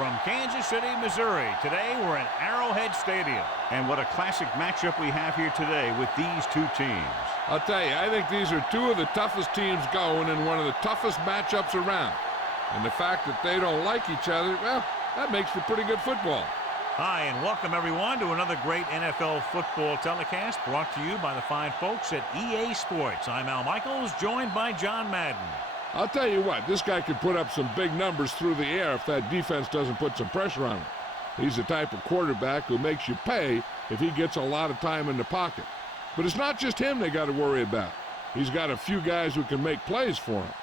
From Kansas City, Missouri, today we're in Arrowhead Stadium. And what a classic matchup we have here today with these two teams. I'll tell you, I think these are two of the toughest teams going and one of the toughest matchups around. And the fact that they don't like each other, well, that makes for pretty good football. Hi, and welcome everyone to another great NFL football telecast brought to you by the fine folks at EA Sports. I'm Al Michaels, joined by John Madden. I'll tell you what, this guy could put up some big numbers through the air if that defense doesn't put some pressure on him. He's the type of quarterback who makes you pay if he gets a lot of time in the pocket. But it's not just him they got to worry about. He's got a few guys who can make plays for him.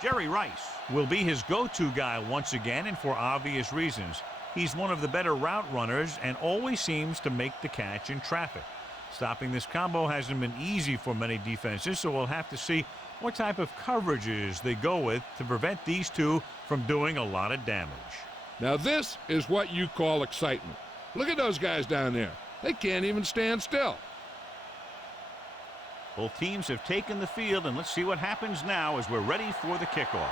Jerry Rice will be his go-to guy once again, and for obvious reasons. He's one of the better route runners and always seems to make the catch in traffic. Stopping this combo hasn't been easy for many defenses, so we'll have to see what type of coverages they go with to prevent these two from doing a lot of damage. Now this is what you call excitement. Look at those guys down there. They can't even stand still. Both teams have taken the field, and let's see what happens now as we're ready for the kickoff.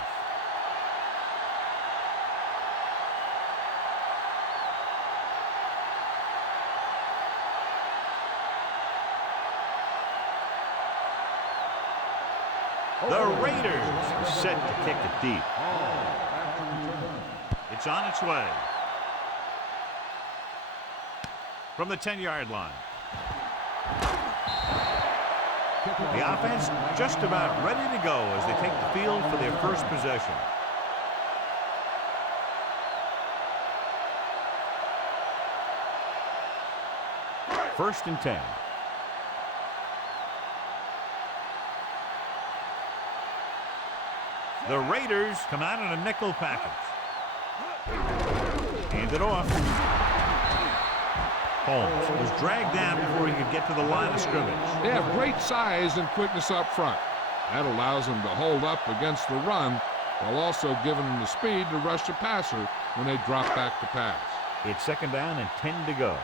The Raiders set to kick it deep. It's on its way. From the 10-yard line. The offense just about ready to go as they take the field for their first possession. First and 10. The Raiders come out in a nickel package. Hand it off. Holmes was dragged down before he could get to the line of scrimmage. They have great size and quickness up front. That allows them to hold up against the run while also giving them the speed to rush the passer when they drop back to pass. It's second down and 10 to go.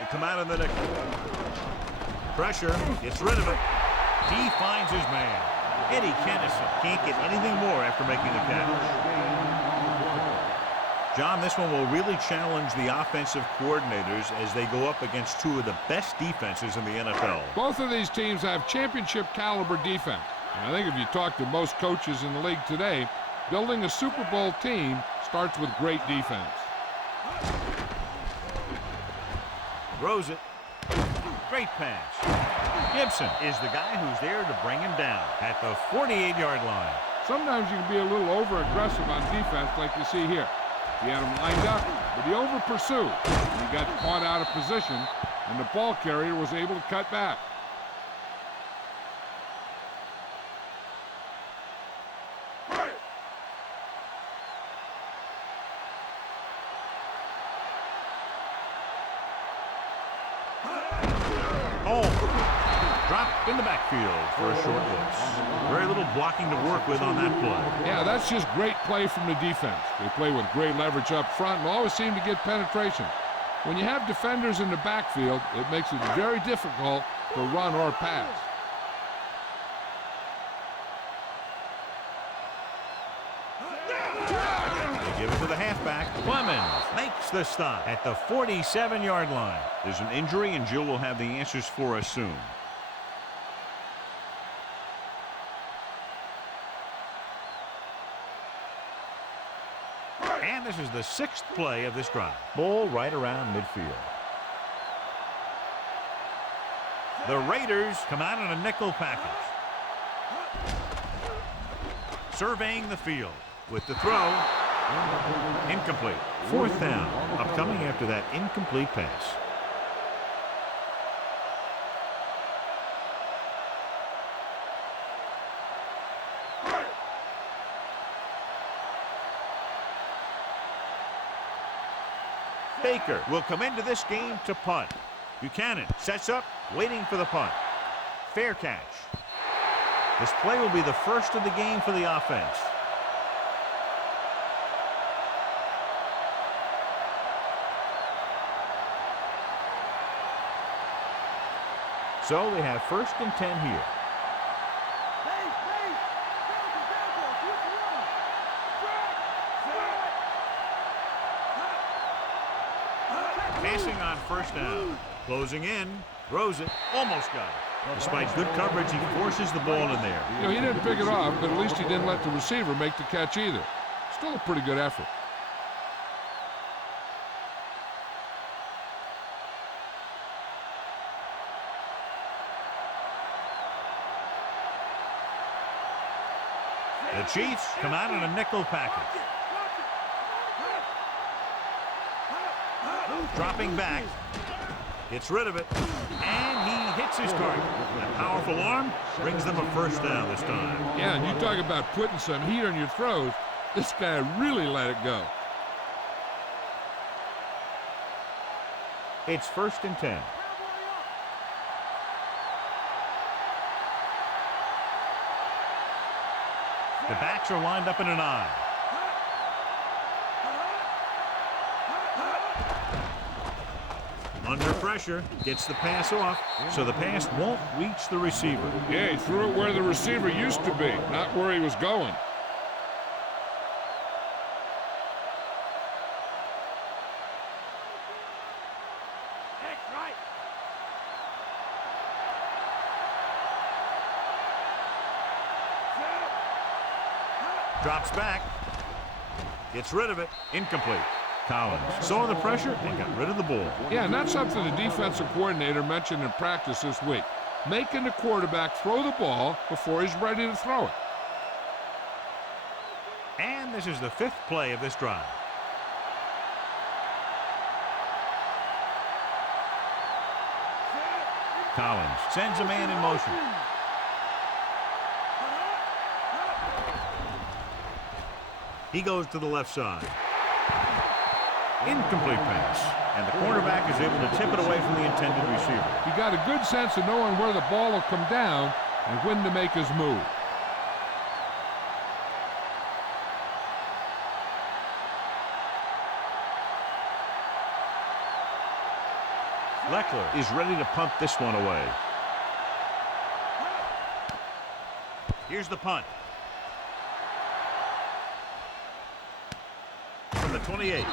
They come out in the nickel. Pressure, gets rid of it. He finds his man. Eddie Kennison can't get anything more after making the catch. John, this one will really challenge the offensive coordinators as they go up against two of the best defenses in the NFL. Both of these teams have championship caliber defense. And I think if you talk to most coaches in the league today, building a Super Bowl team starts with great defense. Throws it. Great pass. Gibson is the guy who's there to bring him down at the 48-yard line. Sometimes you can be a little over-aggressive on defense like you see here. He had him lined up, but he over-pursued. He got caught out of position, and the ball carrier was able to cut back. Dropped in the backfield for a short loss. Very little blocking to work with on that play. Yeah, that's just great play from the defense. They play with great leverage up front and always seem to get penetration. When you have defenders in the backfield, it makes it very difficult to run or pass. They give it to the halfback. Clemens makes the stop at the 47-yard line. There's an injury, and Jill will have the answers for us soon. And this is the sixth play of this drive. Ball right around midfield. The Raiders come out in a nickel package. Surveying the field with the throw. Incomplete. Fourth down. Upcoming after that incomplete pass. Baker will come into this game to punt. Buchanan sets up, waiting for the punt. Fair catch. This play will be the first of the game for the offense. So they have first and 10 here. Passing on first down. Closing in. Throws it. Almost got it. Despite good coverage, he forces the ball in there. You know, he didn't pick it off, but at least he didn't let the receiver make the catch either. Still a pretty good effort. The Chiefs come out in a nickel package. Dropping back. Gets rid of it. And he hits his target. That powerful arm brings them a first down this time. Yeah, and you talk about putting some heat on your throws. This guy really let it go. It's 1st and 10. The backs are lined up in an I. Under pressure, gets the pass off, so the pass won't reach the receiver. Yeah, he threw it where the receiver used to be, not where he was going. Drops back. Gets rid of it. Incomplete. Collins saw the pressure and got rid of the ball. Yeah, and that's something the defensive coordinator mentioned in practice this week. Making the quarterback throw the ball before he's ready to throw it. And this is the 5th play of this drive. Collins sends a man in motion. He goes to the left side. Incomplete pass. And the cornerback is able to tip it away from the intended receiver. He got a good sense of knowing where the ball will come down and when to make his move. Leckler is ready to punt this one away. Here's the punt. From the 28.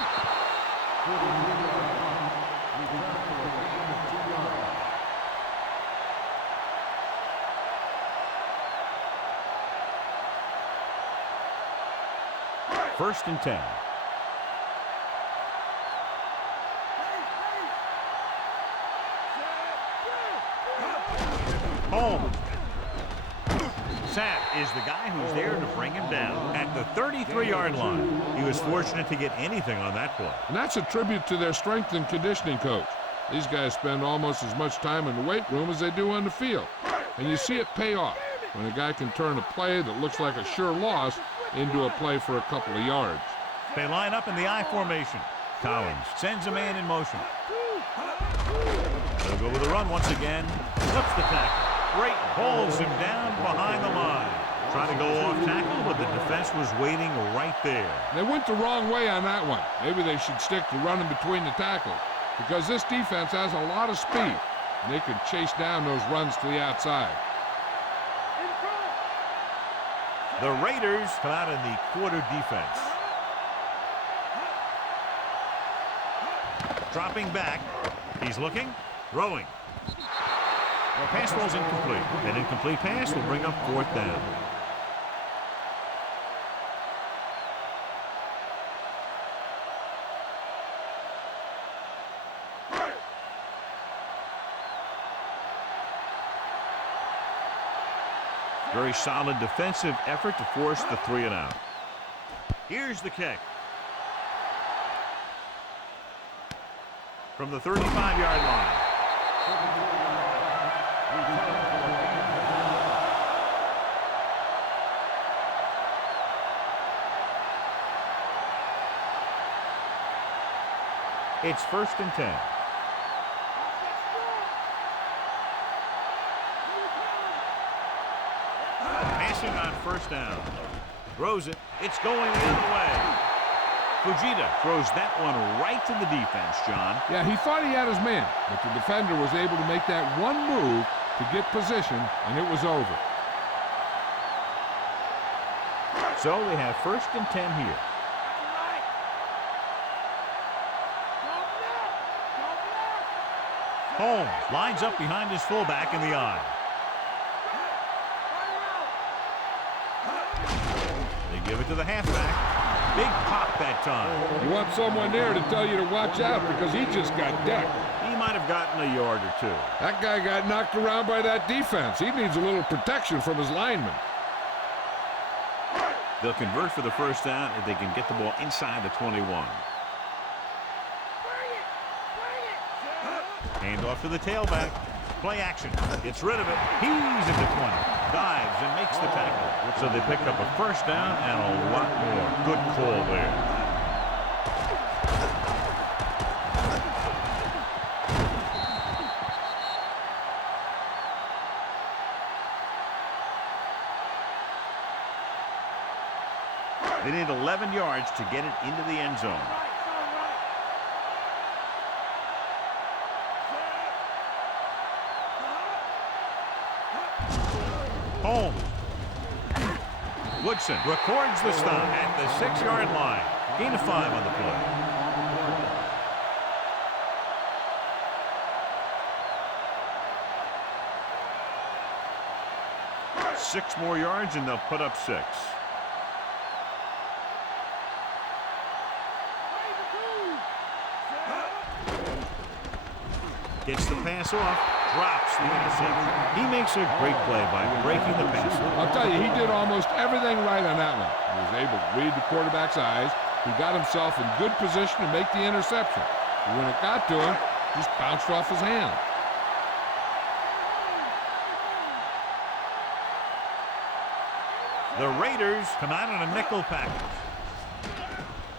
First and 10. Home. Sapp is the guy who's there to bring him down. At the 33-yard line, he was fortunate to get anything on that play. And that's a tribute to their strength and conditioning coach. These guys spend almost as much time in the weight room as they do on the field. And you see it pay off when a guy can turn a play that looks like a sure loss into a play for a couple of yards. They line up in the I formation. Collins sends a man in motion. They'll go with a run once again. Flips the tackle. Brayton holds him down behind the line. Trying to go off tackle, but the defense was waiting right there. They went the wrong way on that one. Maybe they should stick to running between the tackles, because this defense has a lot of speed, and they can chase down those runs to the outside. The Raiders come out in the quarter defense. Dropping back. He's looking, throwing. The pass ball's incomplete. An incomplete pass will bring up 4th down. Very solid defensive effort to force the 3 and out. Here's the kick. From the 35-yard line. It's 1st and 10. Passing on first down. Throws it. It's going the other way. Fujita throws that one right to the defense, John. Yeah, he thought he had his man, but the defender was able to make that one move to get position, and it was over. So they have 1st and 10 here. Holmes lines up behind his fullback in the eye. They give it to the halfback. Big pop that time. You want someone there to tell you to watch out because he just got decked. He might have gotten a yard or two. That guy got knocked around by that defense. He needs a little protection from his linemen. They'll convert for the first down if they can get the ball inside the 21. Hand off to the tailback. Play action. Gets rid of it. He's at the 20. Dives and makes the tackle. So they pick up a first down and a lot more. Good call there. They need 11 yards to get it into the end zone. Holmes. Woodson records the stop at the 6-yard line. Gain of 5 on the play. 6 more yards and they'll put up 6. Gets the pass off, drops the interception. He makes a great play by breaking the pass. I'll tell you, he did almost everything right on that one. He was able to read the quarterback's eyes. He got himself in good position to make the interception. But when it got to him, it just bounced off his hand. The Raiders come out in a nickel package.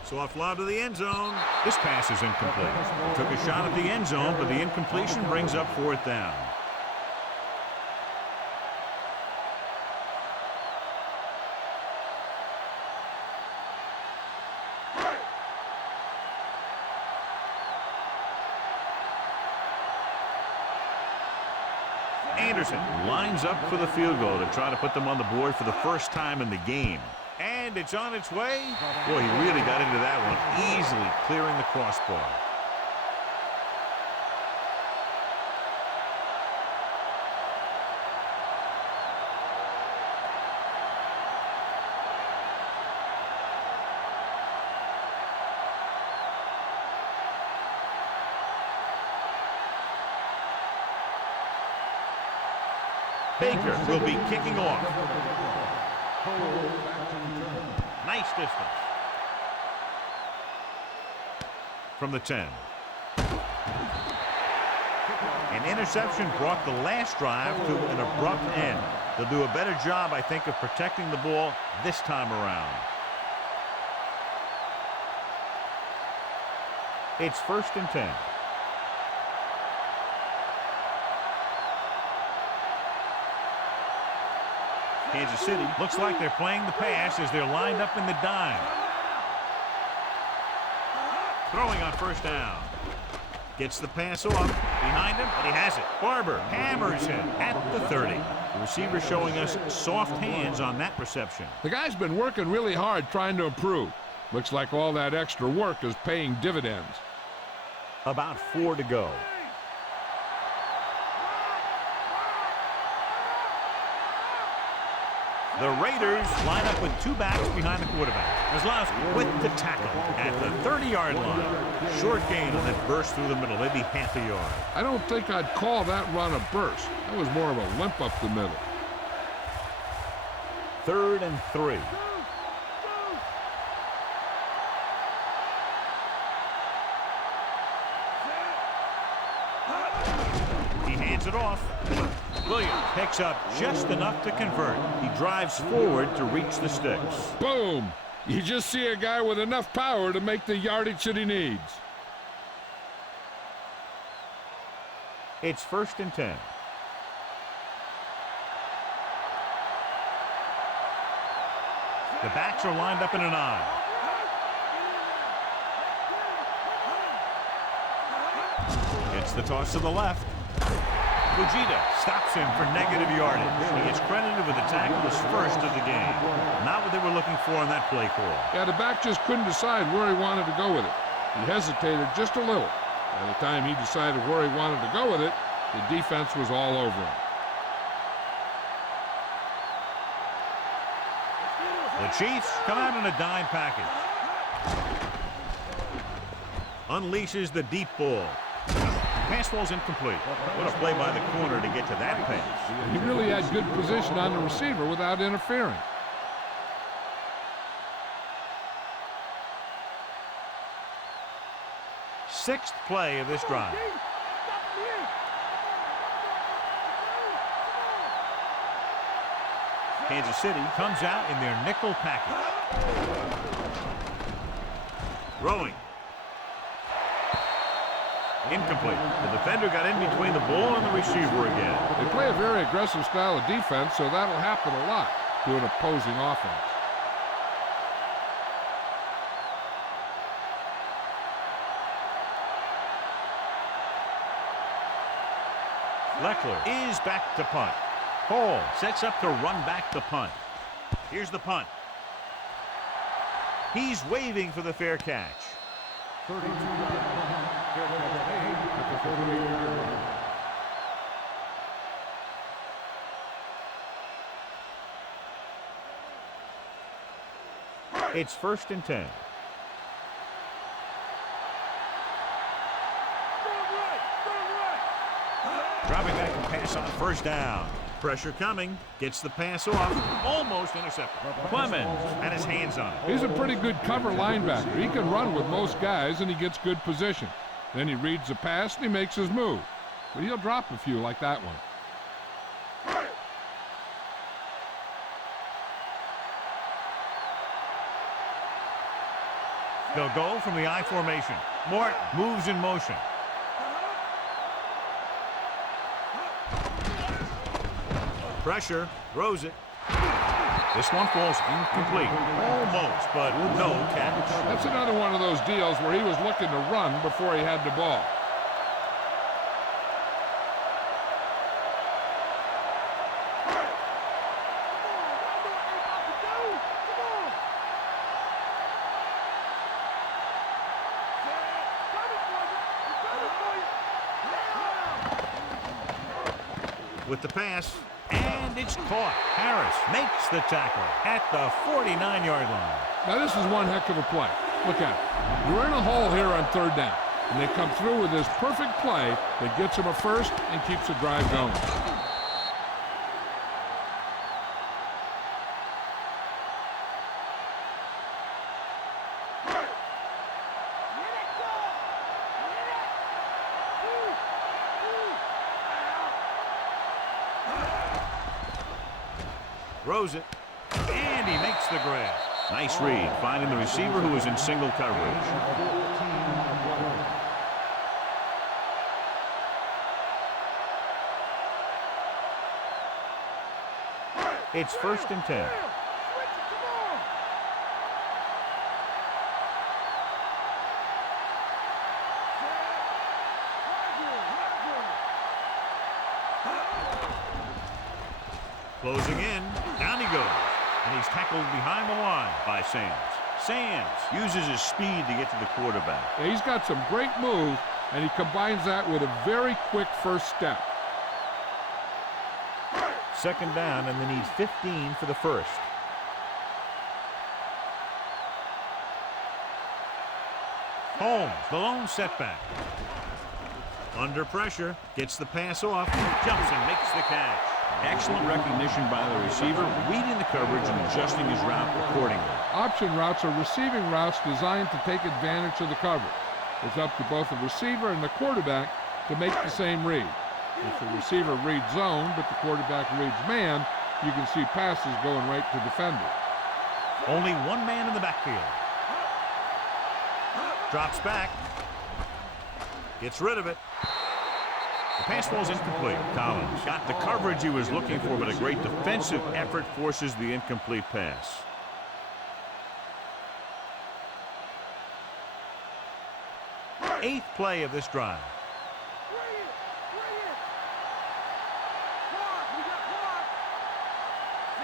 Soft lob to the end zone. This pass is incomplete. Took a shot at the end zone, but the incompletion brings up 4th down. Anderson lines up for the field goal to try to put them on the board for the first time in the game. And it's on its way. Boy, he really got into that one, easily clearing the crossbar. Baker will be kicking off. Nice distance. From the 10. An interception brought the last drive to an abrupt end. They'll do a better job, I think, of protecting the ball this time around. It's 1st and 10. Kansas City looks like they're playing the pass as they're lined up in the dime. Throwing on 1st down. Gets the pass off. Behind him, but he has it. Barber hammers him at the 30. The receiver showing us soft hands on that reception. The guy's been working really hard trying to improve. Looks like all that extra work is paying dividends. About 4 to go. The Raiders line up with 2 backs behind the quarterback. Kozlowski with the tackle at the 30-yard line. Short gain on that burst through the middle, maybe half a yard. I don't think I'd call that run a burst. That was more of a limp up the middle. 3rd and 3. He hands it off. Williams picks up just enough to convert. He drives forward to reach the sticks. Boom! You just see a guy with enough power to make the yardage that he needs. It's 1st and 10. The backs are lined up in an I. Gets the toss to the left. Fujita stops him for negative yardage. He is credited with the tackle, his first of the game. Not what they were looking for on that play call. Yeah, the back just couldn't decide where he wanted to go with it. He hesitated just a little. By the time he decided where he wanted to go with it, the defense was all over him. The Chiefs come out in a dime package. Unleashes the deep ball. Pass falls incomplete. What a play by the corner to get to that pass. He really had good position on the receiver without interfering. Sixth play of this drive. Kansas City comes out in their nickel package. Throwing. Incomplete. The defender got in between the ball and the receiver again. They play a very aggressive style of defense, so that'll happen a lot to an opposing offense. Leckler is back to punt. Hall sets up to run back the punt. Here's the punt. He's waving for the fair catch. 32 fair catch made at the 48-yard line. It's 1st and 10. Dropping back and pass on 1st down. Pressure coming. Gets the pass off. Almost intercepted. Clemens had his hands on it. He's a pretty good cover linebacker. He can run with most guys, and he gets good position. Then he reads the pass, and he makes his move. But he'll drop a few like that one. They'll go from the I formation. Mort moves in motion. Pressure, throws it. This one falls incomplete. Almost, but no catch. That's another one of those deals where he was looking to run before he had the ball. With the pass, and it's caught. Harris makes the tackle at the 49-yard line. Now this is one heck of a play. Look at it. You're in a hole here on 3rd down, and they come through with this perfect play that gets them a first and keeps the drive going. Throws it, and he makes the grab. Nice read, finding the receiver who was in single coverage. It's 1st and 10. Closing in, down he goes, and he's tackled behind the line by Sands. Sands uses his speed to get to the quarterback. Yeah, he's got some great moves, and he combines that with a very quick first step. 2nd down, and they need 15 for the first. Holmes, the lone setback. Under pressure, gets the pass off, jumps and makes the catch. Excellent recognition by the receiver, reading the coverage and adjusting his route accordingly. Option routes are receiving routes designed to take advantage of the coverage. It's up to both the receiver and the quarterback to make the same read. If the receiver reads zone, but the quarterback reads man, you can see passes going right to defenders. Only one man in the backfield. Drops back. Gets rid of it. The pass falls incomplete. Collins got the coverage he was looking for, but a great defensive effort forces the incomplete pass. Eighth play of this drive.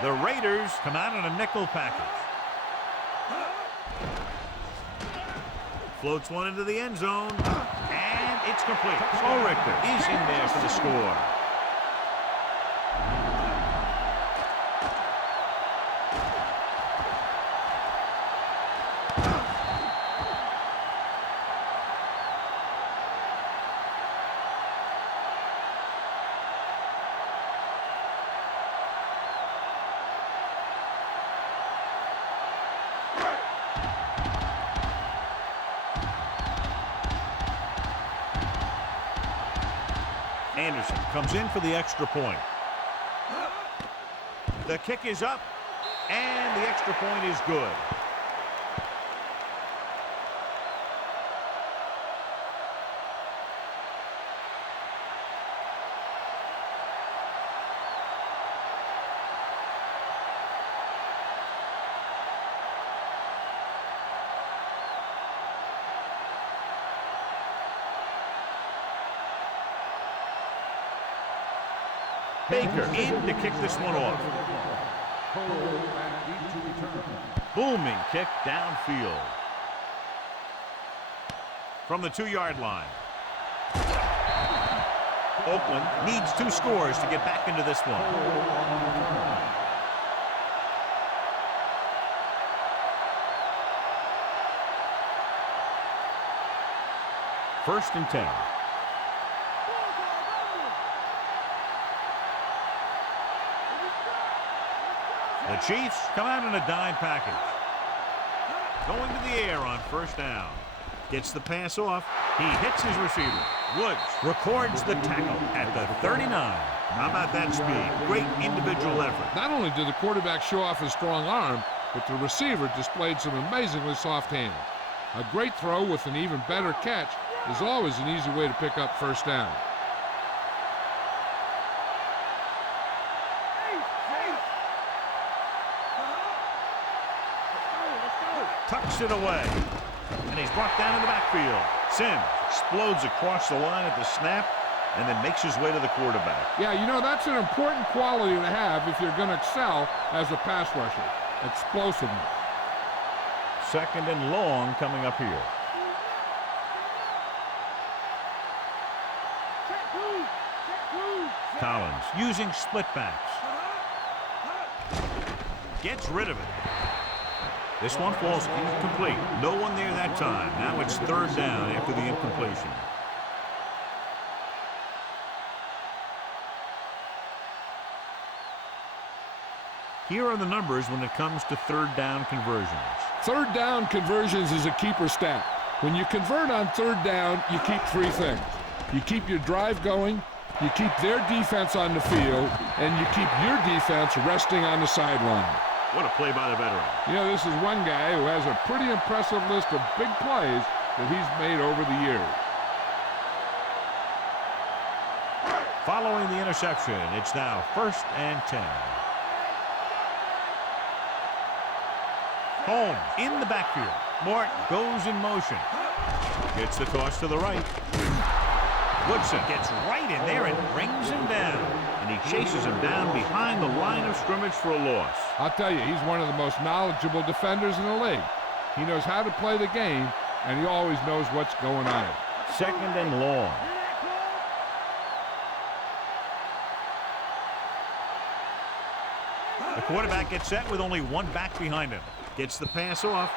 The Raiders come out in a nickel package. Floats one into the end zone, and It's complete. Richter is in there for the score. Anderson comes in for the extra point. The kick is up, and the extra point is good. Baker in to kick this one off. Booming kick downfield. From the 2-yard line. Oakland needs 2 scores to get back into this one. First and 10. The Chiefs come out in a dime package. Going to the air on first down. Gets the pass off. He hits his receiver. Woods records the tackle at the 39. How about that speed? Great individual effort. Not only did the quarterback show off his strong arm, but the receiver displayed some amazingly soft hands. A great throw with an even better catch is always an easy way to pick up first down. Tucks it away. And he's brought down in the backfield. Sims explodes across the line at the snap and then makes his way to the quarterback. Yeah, you know, that's an important quality to have if you're going to excel as a pass rusher. Explosiveness. Second and long coming up here. Collins using split backs. Gets rid of it. This one falls incomplete. No one there that time. Now it's third down after the incompletion. Here are the numbers when it comes to third down conversions. Third down conversions is a keeper stat. When you convert on third down, you keep 3 things. You keep your drive going, you keep their defense on the field, and you keep your defense resting on the sideline. What a play by the veteran. You know, this is one guy who has a pretty impressive list of big plays that he's made over the years. Following the interception, it's now first and 10. Holmes in the backfield. Martin goes in motion. Gets the toss to the right. Woodson gets right in there and brings him down. And he chases him down behind the line of scrimmage for a loss. I'll tell you, he's one of the most knowledgeable defenders in the league. He knows how to play the game, and he always knows what's going on. Second and long. The quarterback gets set with only one back behind him. Gets the pass off.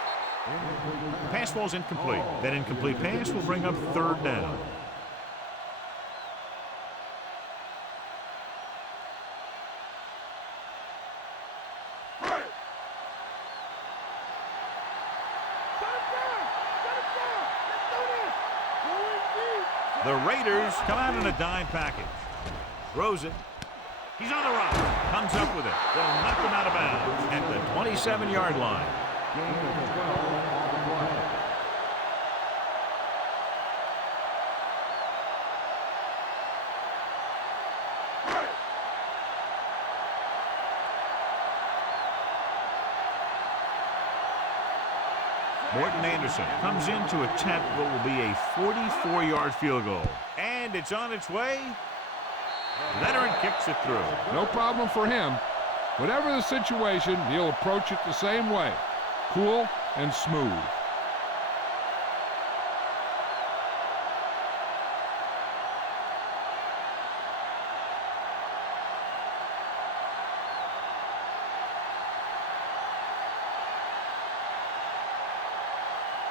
The pass falls incomplete. That incomplete pass will bring up third down. The Raiders come out in a dime package. Throws it. He's on the run. Comes up with it. They'll knock him out of bounds at the 27-yard line. Morton Anderson comes in to attempt what will be a 44-yard field goal. And it's on its way. Veteran kicks it through. No problem for him. Whatever the situation, he'll approach it the same way. Cool and smooth.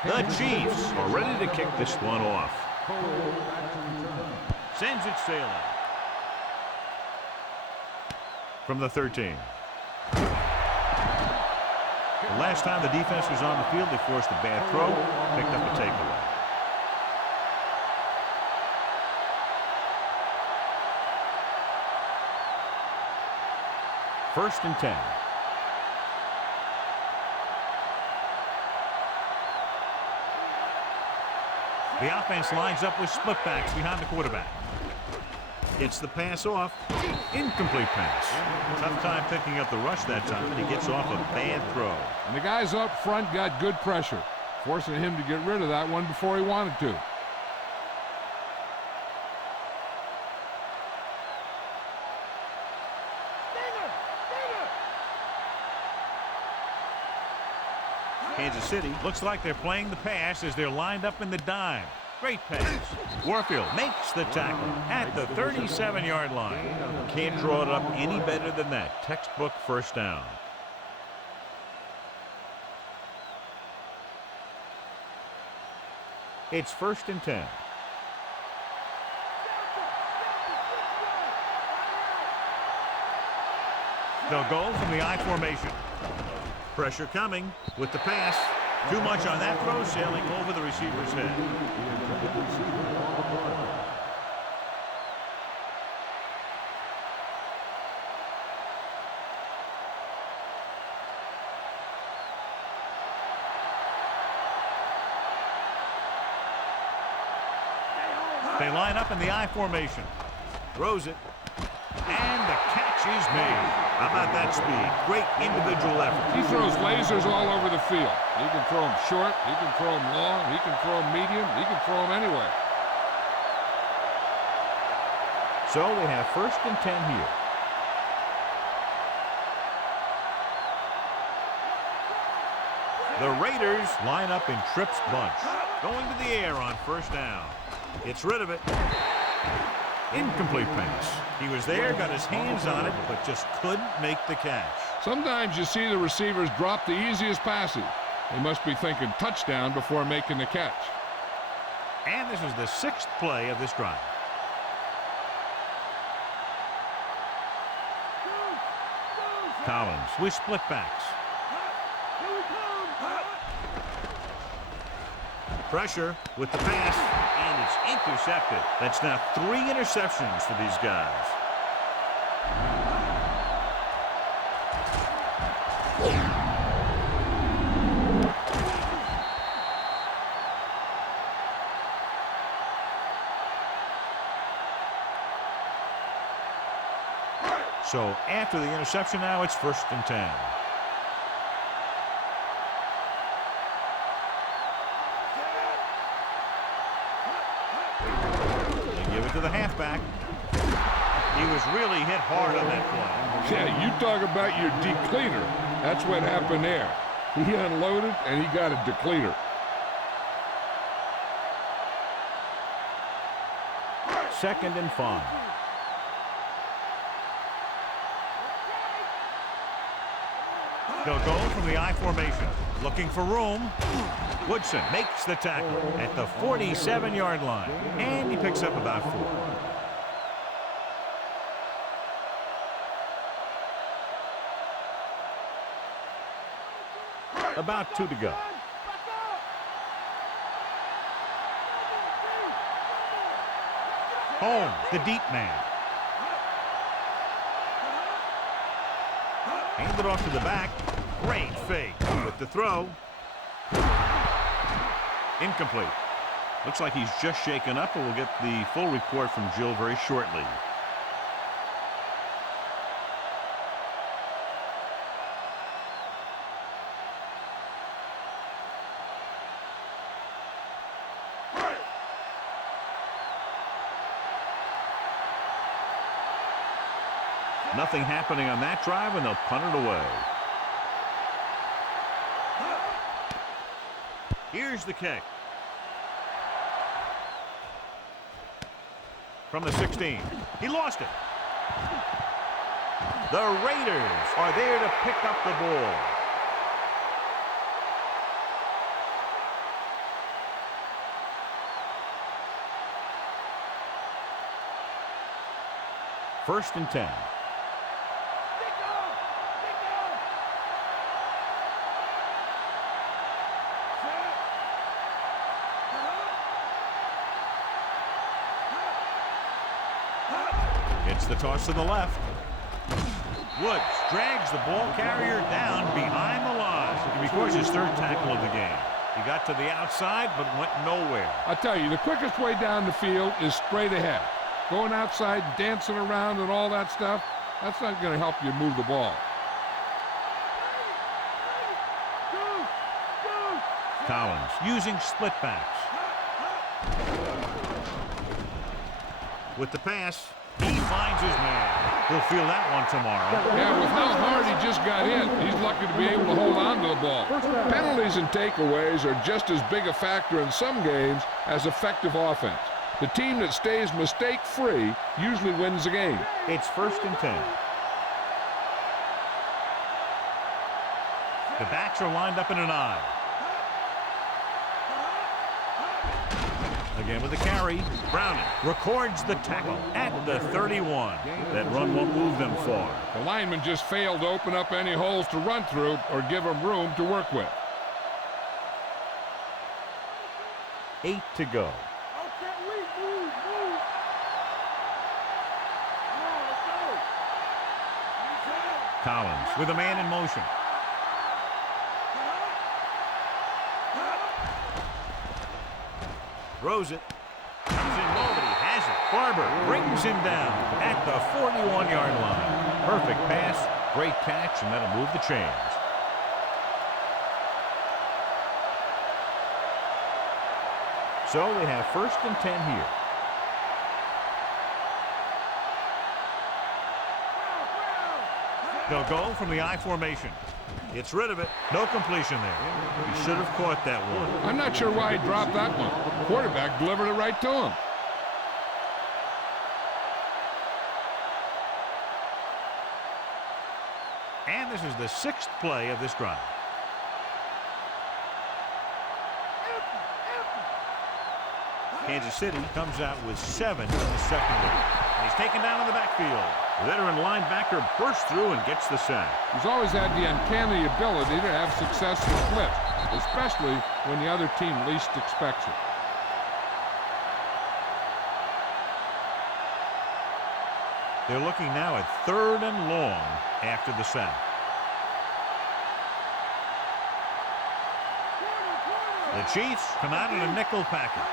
The Chiefs are ready to kick this one off. Sends it sailing. From the 13. The last time the defense was on the field, they forced a bad throw, picked up a takeaway. First and 10. The offense lines up with split backs behind the quarterback. Gets the pass off. Incomplete pass. Tough time picking up the rush that time, and he gets off a bad throw. And the guys up front got good pressure, forcing him to get rid of that one before he wanted to. Kansas City looks like they're playing the pass as they're lined up in the dime. Great pass. Warfield makes the tackle at the 37-yard line. Can't draw it up any better than that. Textbook first down. It's first and 10. They'll go from the I formation. Pressure coming with the pass. Too much on that throw, sailing over the receiver's head. They line up in the I formation. Throws it. And the catch is made. How about that speed? Great individual effort. He throws lasers all over the field. He can throw them short. He can throw them long. He can throw them medium. He can throw them anywhere. So they have first and 10 here. The Raiders line up in trips bunch. Going to the air on first down. Gets rid of it. Incomplete pass. He was there, got his hands on it, but just couldn't make the catch. Sometimes you see the receivers drop the easiest passes. They must be thinking touchdown before making the catch. And this is the 6th play of this drive. Collins with split backs. Pressure with the pass, and it's intercepted. That's now 3 interceptions for these guys. So after the interception now, it's first and 10. To the halfback. He was really hit hard on that play. Yeah, you talk about your decleater. That's what happened there. He unloaded and he got a decleater. Second and 5. They'll go from the I formation. Looking for room. Woodson makes the tackle at the 47-yard line. And he picks up about 4. About 2 to go. Home, the deep man. Hand it off to the back. Great fake with the throw. Incomplete. Looks like he's just shaken up, and we'll get the full report from Jill very shortly. Nothing happening on that drive, and they'll punt it away. Here's the kick. From the 16. He lost it. The Raiders are there to pick up the ball. First and 10. It's the toss to the left. Woods drags the ball carrier down behind the line. It records his third tackle of the game. He got to the outside but went nowhere. I tell you, the quickest way down the field is straight ahead. Going outside and dancing around and all that stuff, that's not going to help you move the ball. Collins using split backs. With the pass, he finds his man. He'll feel that one tomorrow. Yeah, with how hard he just got hit, he's lucky to be able to hold on to the ball. Penalties and takeaways are just as big a factor in some games as effective offense. The team that stays mistake-free usually wins the game. It's first and 10. The backs are lined up in an I. Again with the carry. Browning records the tackle at the 31. That run won't move them far. The lineman just failed to open up any holes to run through or give him room to work with. 8 to go. Collins with a man in motion. Throws it. Comes in low, but he has it. Barber brings him down at the 41-yard line. Perfect pass, great catch, and that'll move the chains. So they have first and 10 here. They'll go from the I formation. Gets rid of it. No completion there. He should have caught that one. I'm not sure why he dropped that one. The quarterback delivered it right to him. And this is the 6th play of this drive. Kansas City comes out with 7 in the second week. And he's taken down in the backfield. Veteran linebacker bursts through and gets the sack. He's always had the uncanny ability to have success with blitz, especially when the other team least expects it. They're looking now at 3rd and long after the sack. The Chiefs come out in a nickel package.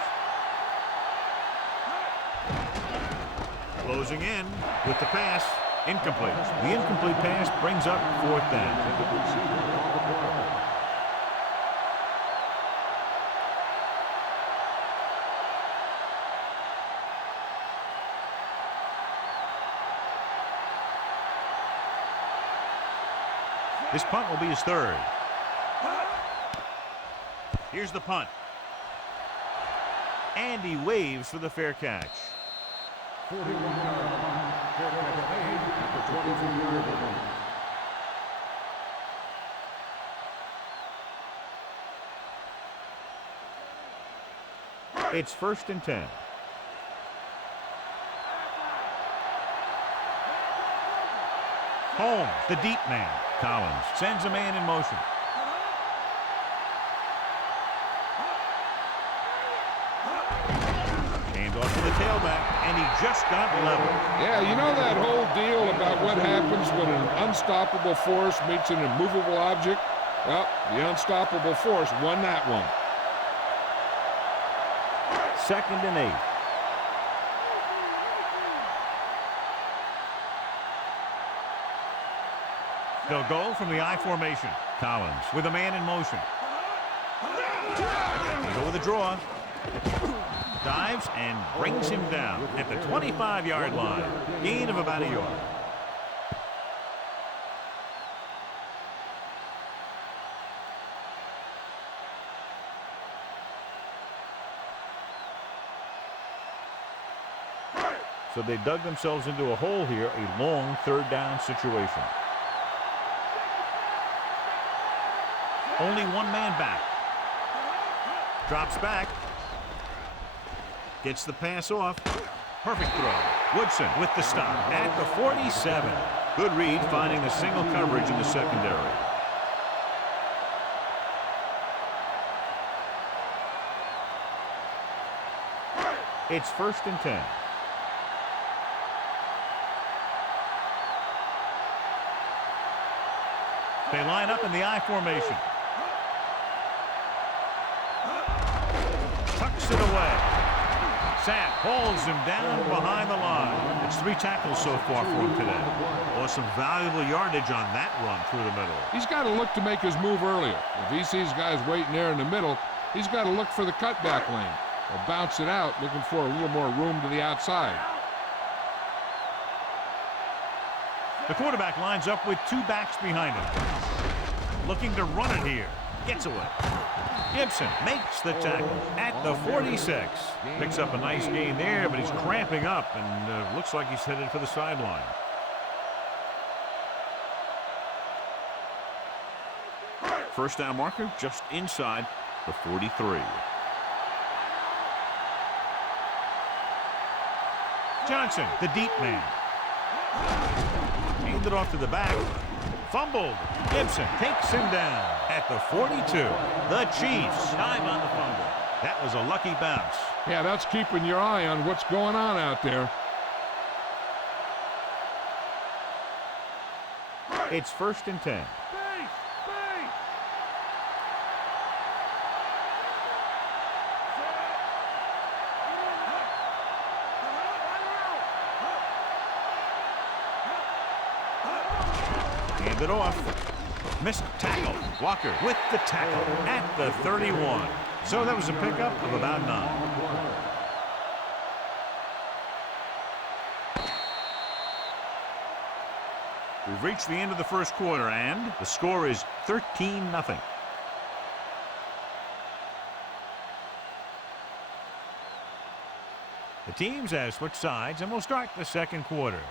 Closing in with the pass. Incomplete. The incomplete pass brings up 4th down. This punt will be his 3rd. Here's the punt. And he waves for the fair catch. 41-yard line. Fair catch made at the 22-yard line. It's first and 10. Holmes, the deep man. Collins sends a man in motion. Hand off to the tailback, and he just got level. Yeah, you know that whole deal about what happens when an unstoppable force meets an immovable object? Well, the unstoppable force won that one. 2nd and 8. They'll go from the I formation. Collins with a man in motion. They go with a draw. Dives and brings him down at the 25-yard line. Gain of about a yard. So they dug themselves into a hole here, a long 3rd down situation. Only one man back. Drops back. Gets the pass off. Perfect throw. Woodson with the stop at the 47. Good read finding the single coverage in the secondary. It's 1st and 10. They line up in the I formation. Tucks it away. Sapp holds him down behind the line. It's 3 tackles so far for him today. Well, some valuable yardage on that run through the middle. He's got to look to make his move earlier. If he sees guys waiting there in the middle, he's got to look for the cutback lane or bounce it out, looking for a little more room to the outside. The quarterback lines up with 2 backs behind him. Looking to run it here. Gets away. Gibson makes the tackle at the 46. Picks up a nice gain there, but he's cramping up and looks like he's headed for the sideline. First down marker just inside the 43. Johnson, the deep man. Handed it off to the back. Fumbled. Gibson takes him down at the 42. The Chiefs time on the fumble. That was a lucky bounce. Yeah, that's keeping your eye on what's going on out there. It's 1st and 10. Hand it off. Missed tackle. Walker with the tackle at the 31. So that was a pickup of about 9. We've reached the end of the first quarter, and the score is 13-0. The teams have switched sides, and we'll start the second quarter.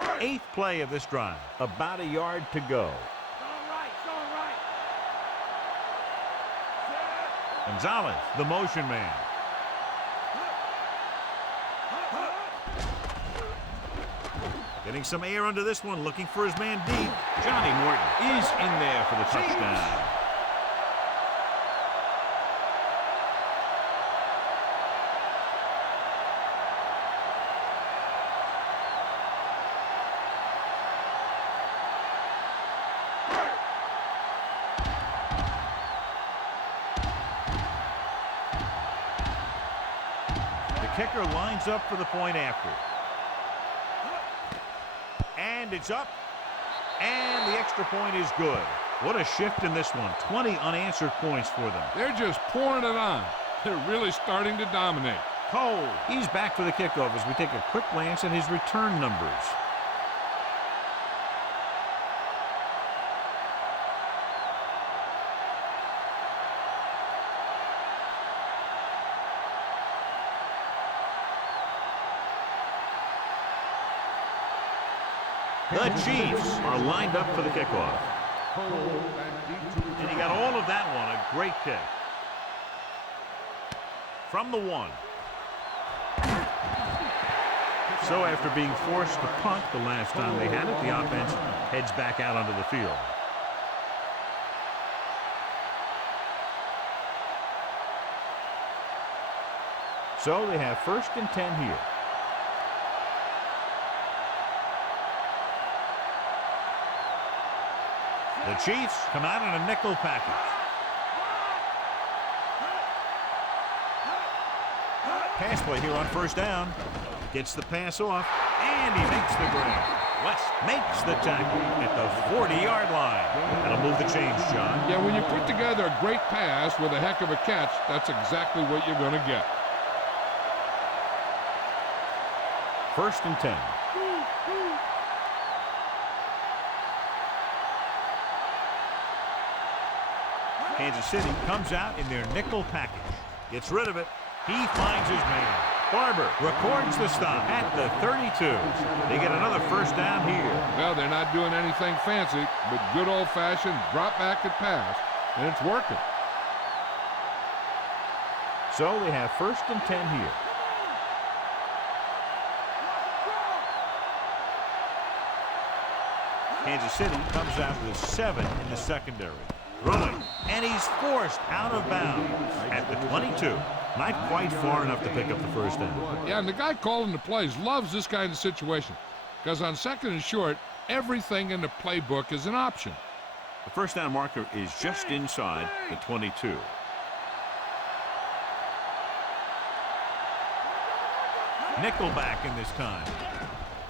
8th play of this drive. About a yard to go. Gonzalez, the motion man. Getting some air under this one, looking for his man deep. Johnny Morton is in there for the touchdown. Kicker lines up for the point after. And it's up. And the extra point is good. What a shift in this one. 20 unanswered points for them. They're just pouring it on. They're really starting to dominate. Cole, he's back for the kickoff as we take a quick glance at his return numbers. The Chiefs are lined up for the kickoff. And he got all of that one. A great kick. From the 1. So after being forced to punt the last time they had it, the offense heads back out onto the field. So they have 1st and 10 here. The Chiefs come out in a nickel package. Pass play here on 1st down. Gets the pass off, and he makes the grab. West makes the tackle at the 40-yard line. That'll move the chains, John. Yeah, when you put together a great pass with a heck of a catch, that's exactly what you're going to get. 1st and 10. Kansas City comes out in their nickel package. Gets rid of it. He finds his man. Barber records the stop at the 32. They get another 1st down here. Well, they're not doing anything fancy, but good old-fashioned drop back and pass, and it's working. So they have 1st and 10 here. Kansas City comes out with 7 in the secondary. Throwing, and he's forced out of bounds at the 22. Not quite far enough to pick up the first down. Yeah, and the guy calling the plays loves this kind of situation because on 2nd and short, everything in the playbook is an option. The first down marker is just inside the 22. Nickelback in this time.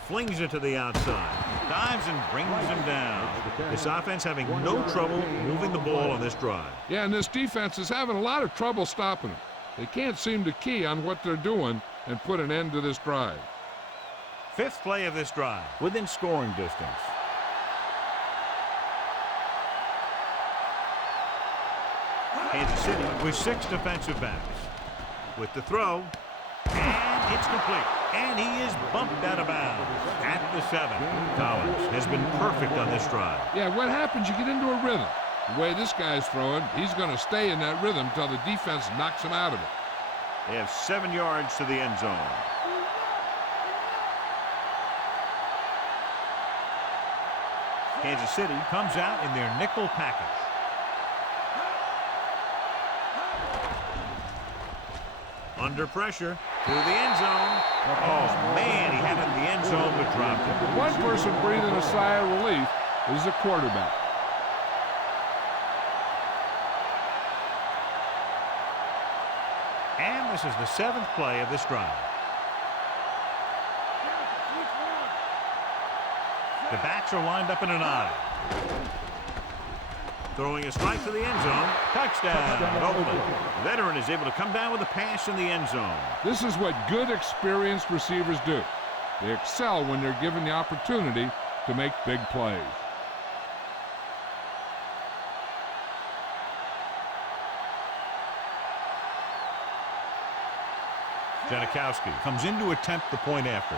Flings it to the outside. Dives and brings him down. This offense having no trouble moving the ball on this drive. Yeah, and this defense is having a lot of trouble stopping them. They can't seem to key on what they're doing and put an end to this drive. 5th play of this drive, within scoring distance. Kansas City with 6 defensive backs. With the throw, and it's complete. And he is bumped out of bounds at the 7. Collins has been perfect on this drive. Yeah, what happens, you get into a rhythm. The way this guy's throwing, he's going to stay in that rhythm until the defense knocks him out of it. They have 7 yards to the end zone. Kansas City comes out in their nickel package. Under pressure to the end zone. Oh, man, he had it in the end zone but dropped it. One person breathing a sigh of relief is the quarterback. And this is the 7th play of this drive. The backs are lined up in an I. Throwing a strike to the end zone. Touchdown, Oakland. The veteran is able to come down with a pass in the end zone. This is what good, experienced receivers do. They excel when they're given the opportunity to make big plays. Janikowski comes in to attempt the point after.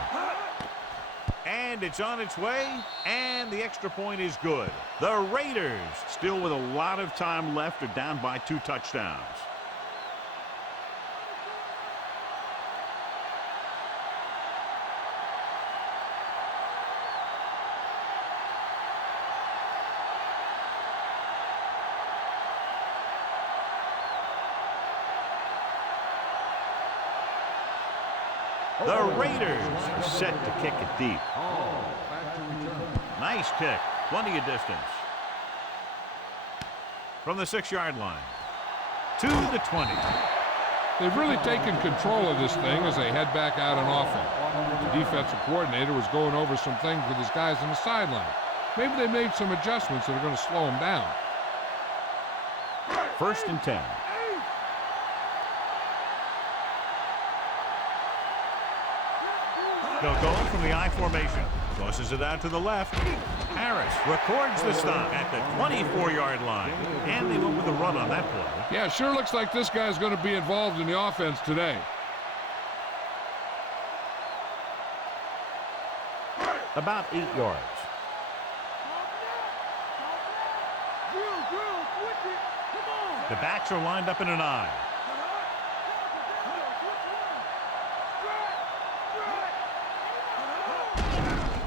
And it's on its way, and the extra point is good. The Raiders, still with a lot of time left, are down by 2 touchdowns. The Raiders set to kick it deep. Nice kick. Plenty of distance. From the 6-yard line to the 20. They've really taken control of this thing as they head back out on offense. The defensive coordinator was going over some things with his guys on the sideline. Maybe they made some adjustments that are going to slow them down. 1st and 10. They'll go from the I formation. Tosses it out to the left. Harris records the stop at the 24-yard line. And they went with a run on that play. Yeah, sure looks like this guy's going to be involved in the offense today. About 8 yards. The backs are lined up in an I.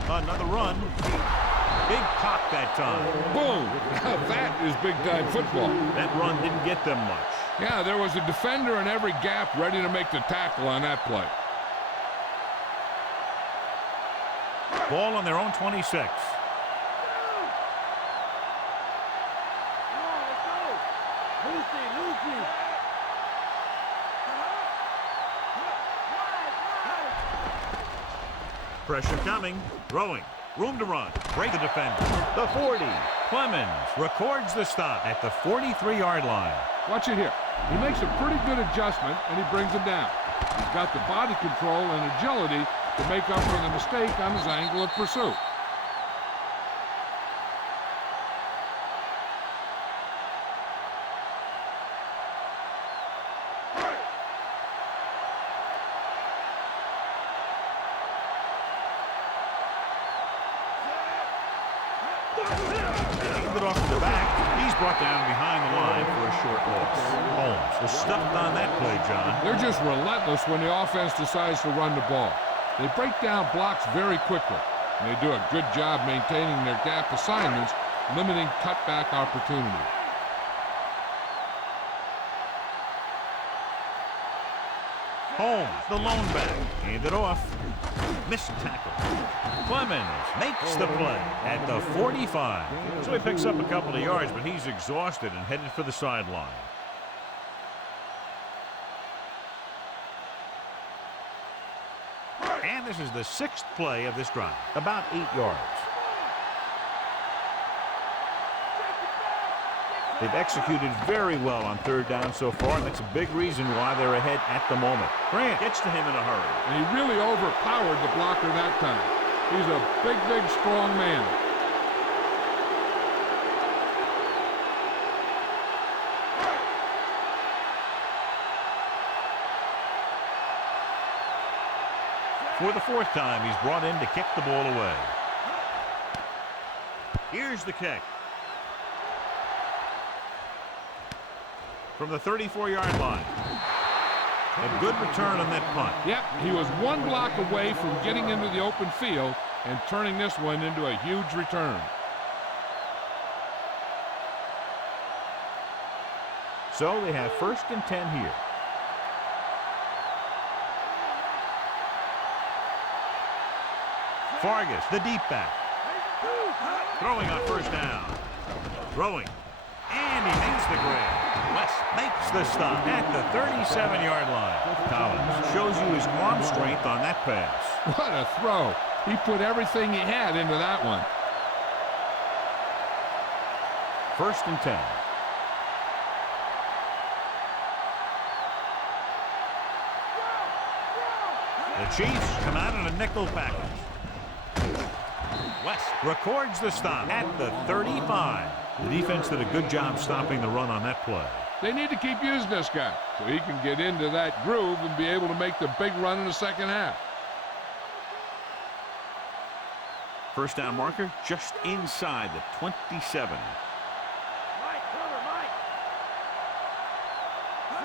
Another run. Big pop that time. Boom! Now that is big-time football. That run didn't get them much. Yeah, there was a defender in every gap ready to make the tackle on that play. Ball on their own 26. Pressure coming. Throwing. Room to run. Break the defender. The 40. Clemens records the stop at the 43-yard line. Watch it here. He makes a pretty good adjustment, and he brings him down. He's got the body control and agility to make up for the mistake on his angle of pursuit. Handed off to the back. He's brought down behind the line for a short loss. Holmes was stuffed on that play, John. They're just relentless when the offense decides to run the ball. They break down blocks very quickly, and they do a good job maintaining their gap assignments, limiting cutback opportunity. Holmes, the lone back, handed off. Missed tackle. Clemens makes the play at the 45. So he picks up a couple of yards, but he's exhausted and headed for the sideline. And this is the 6th play of this drive, about 8 yards. They've executed very well on 3rd down so far, and that's a big reason why they're ahead at the moment. Grant gets to him in a hurry. And he really overpowered the blocker that time. He's a big, strong man. For the 4th time, he's brought in to kick the ball away. Here's the kick. From the 34-yard line. A good return on that punt. Yep, he was one block away from getting into the open field and turning this one into a huge return. So they have 1st and 10 here. Fargas, the deep back. Throwing on 1st down. Throwing. And he makes the grab. West makes the stop at the 37-yard line. Collins shows you his arm strength on that pass. What a throw. He put everything he had into that one. 1st and 10. The Chiefs come out in a nickel package. West records the stop at the 35. The defense did a good job stopping the run on that play. They need to keep using this guy so he can get into that groove and be able to make the big run in the 2nd half. 1st down marker just inside the 27.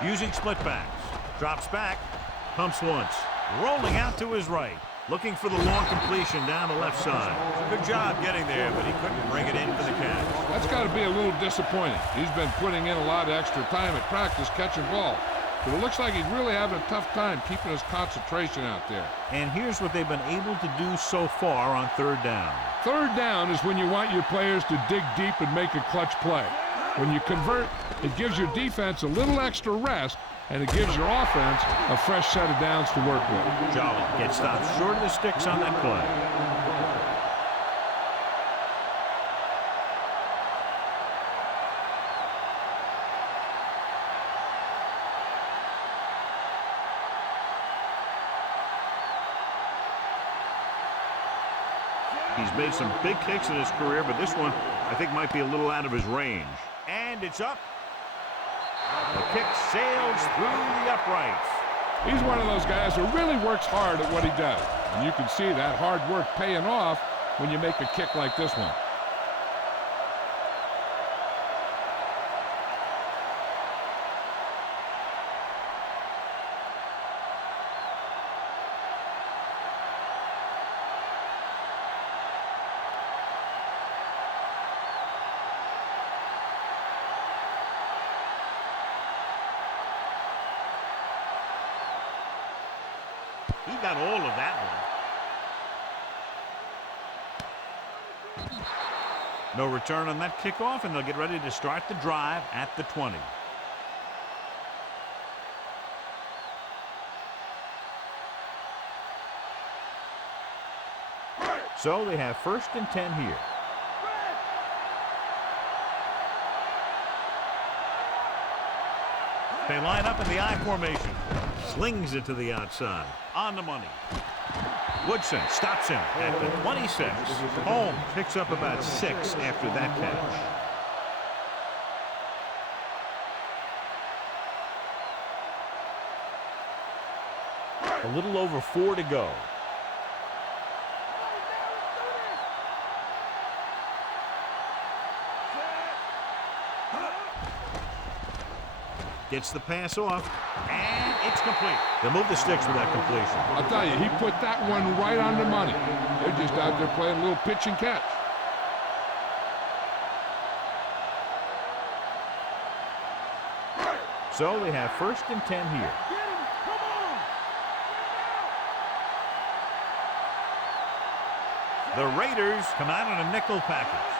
Using split backs. Drops back. Pumps once. Rolling out to his right. Looking for the long completion down the left side. Good job getting there, but he couldn't bring it in for the catch. That's got to be a little disappointing. He's been putting in a lot of extra time at practice catching balls. But it looks like he's really having a tough time keeping his concentration out there. And here's what they've been able to do so far on 3rd down. 3rd down is when you want your players to dig deep and make a clutch play. When you convert, it gives your defense a little extra rest, and it gives your offense a fresh set of downs to work with. Jolly gets stopped short of the sticks on that play. He's made some big kicks in his career, but this one I think might be a little out of his range. And it's up. The kick sails through the uprights. He's one of those guys who really works hard at what he does. And you can see that hard work paying off when you make a kick like this one. He got all of that one. No return on that kickoff, and they'll get ready to start the drive at the 20. So they have 1st and 10 here. They line up in the I formation. Slings it to the outside. On the money. Woodson stops him at the 26. Holmes picks up about 6 after that catch. A little over 4 to go. Gets the pass off, and it's complete. They'll move the sticks with that completion. I'll tell you, he put that one right on the money. They're just out there playing a little pitch and catch. So they have 1st and 10 here. The Raiders come out on a nickel package.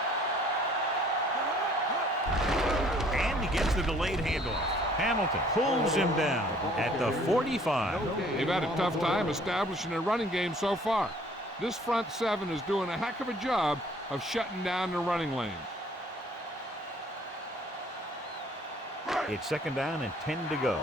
And he gets the delayed handoff. Hamilton pulls him down at the 45. They've had a tough time establishing a running game so far. This front seven is doing a heck of a job of shutting down the running lanes. It's 2nd down and 10 to go.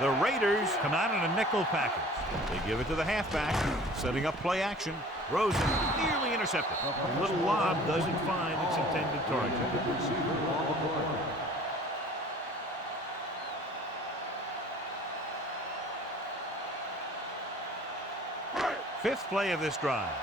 The Raiders come out in a nickel package. They give it to the halfback, setting up play action. Rosen nearly intercepted. A little lob doesn't find its intended target. 5th play of this drive.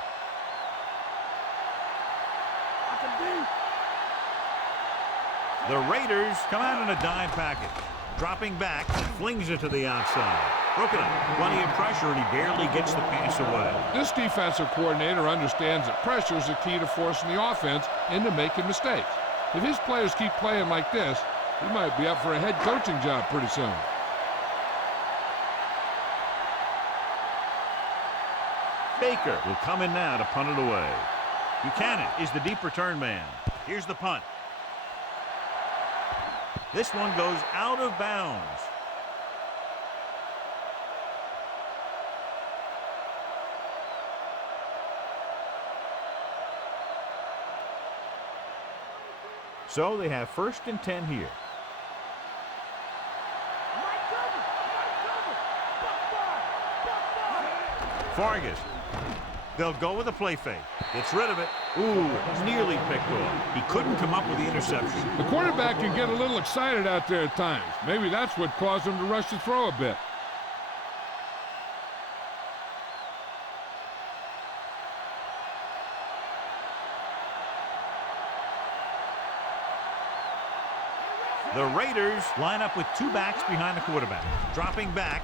The Raiders come out in a dime package. Dropping back, flings it to the outside. Broken up, plenty of pressure, and he barely gets the pass away. This defensive coordinator understands that pressure is the key to forcing the offense into making mistakes. If his players keep playing like this, he might be up for a head coaching job pretty soon. Baker will come in now to punt it away. Buchanan is the deep return man. Here's the punt. This one goes out of bounds. So they have 1st and 10 here. Vargas. They'll go with a play fake. Gets rid of it. Ooh, nearly picked off. He couldn't come up with the interception. The quarterback can get a little excited out there at times. Maybe that's what caused him to rush the throw a bit. The Raiders line up with 2 backs behind the quarterback. Dropping back.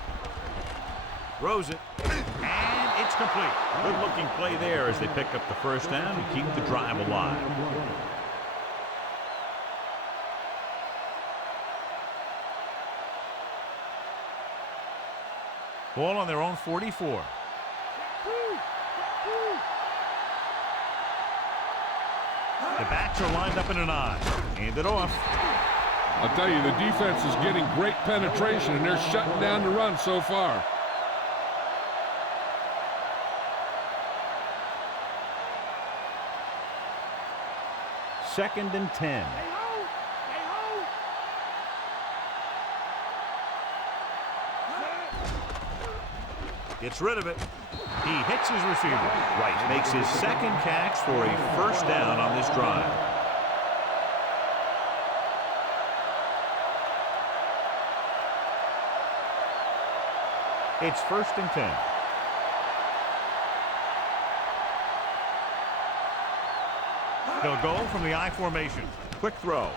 Throws it. And it's complete. Good-looking play there as they pick up the 1st down and keep the drive alive. Ball on their own 44. The backs are lined up in an I. Hand it off. I'll tell you, the defense is getting great penetration, and they're shutting down the run so far. Second and 10. Gets rid of it. He hits his receiver. White makes his 2nd catch for a 1st down on this drive. It's 1st and 10. They'll go from the I formation. Quick throw.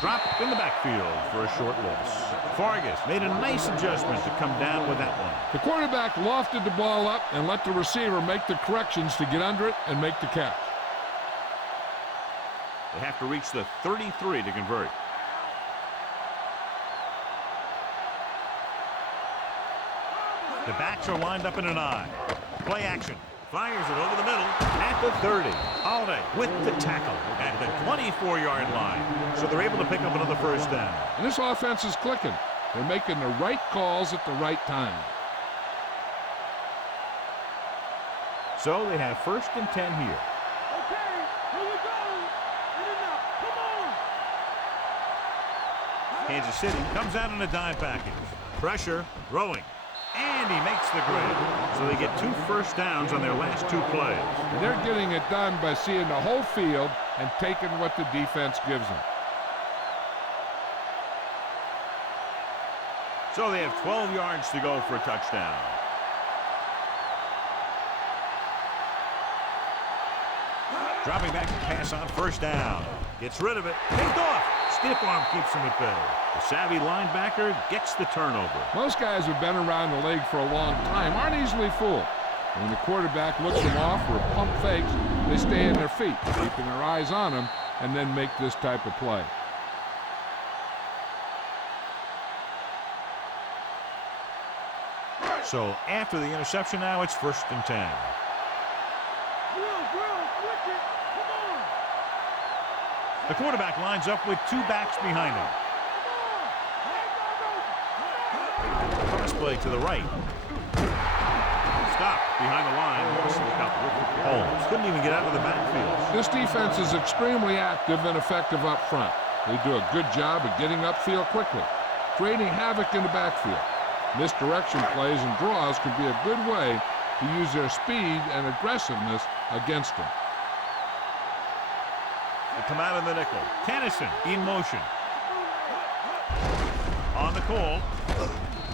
Drop in the backfield for a short loss. Vargas made a nice adjustment to come down with that one. The quarterback lofted the ball up and let the receiver make the corrections to get under it and make the catch. They have to reach the 33 to convert. The backs are lined up in an I. Play action. Fires it over the middle at the 30. Holiday with the tackle at the 24-yard line. So they're able to pick up another 1st down. And this offense is clicking. They're making the right calls at the right time. So they have 1st and 10 here. Okay, here we go. In and out. Come on. Kansas City comes out in a dime package. Pressure, throwing. And he makes the grade. So they get 2 1st downs on their last 2 plays. And they're getting it done by seeing the whole field and taking what the defense gives them. So they have 12 yards to go for a touchdown. Dropping back to pass on first down. Gets rid of it. Picked off. Stiff arm keeps him at bay. The savvy linebacker gets the turnover. Most guys who've been around the league for a long time aren't easily fooled. When the quarterback looks them off or pump fakes, they stay in their feet, keeping their eyes on them, and then make this type of play. So after the interception now, it's 1st and 10. The quarterback lines up with 2 backs behind him. Cross play to the right. Stop behind the line. Holmes couldn't even get out of the backfield. This defense is extremely active and effective up front. They do a good job of getting upfield quickly, creating havoc in the backfield. Misdirection plays and draws can be a good way to use their speed and aggressiveness against them. They come out of the nickel. Tennyson in motion. On the call.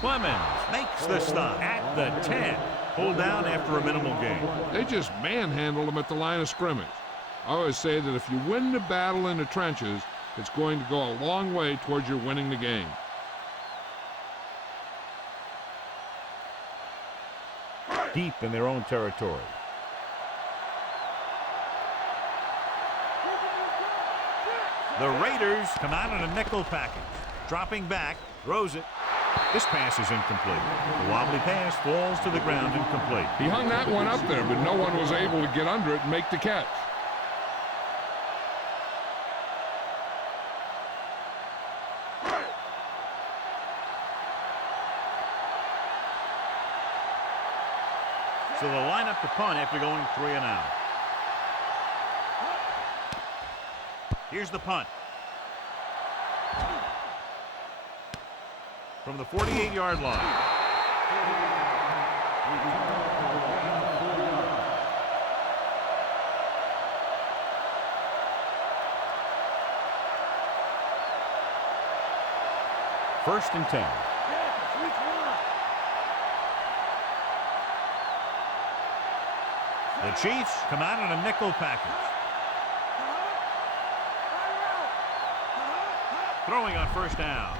Clemens makes the stop at the 10. Pulled down after a minimal gain. They just manhandled them at the line of scrimmage. I always say that if you win the battle in the trenches, it's going to go a long way towards your winning the game. Deep in their own territory. The Raiders come out in a nickel package. Dropping back, throws it. This pass is incomplete. The wobbly pass falls to the ground incomplete. He hung that one up there, but no one was able to get under it and make the catch. So they'll line up the punt after going 3 and out. Here's the punt. From the 48-yard line. First and 10. The Chiefs come out in a nickel package. Throwing on first down.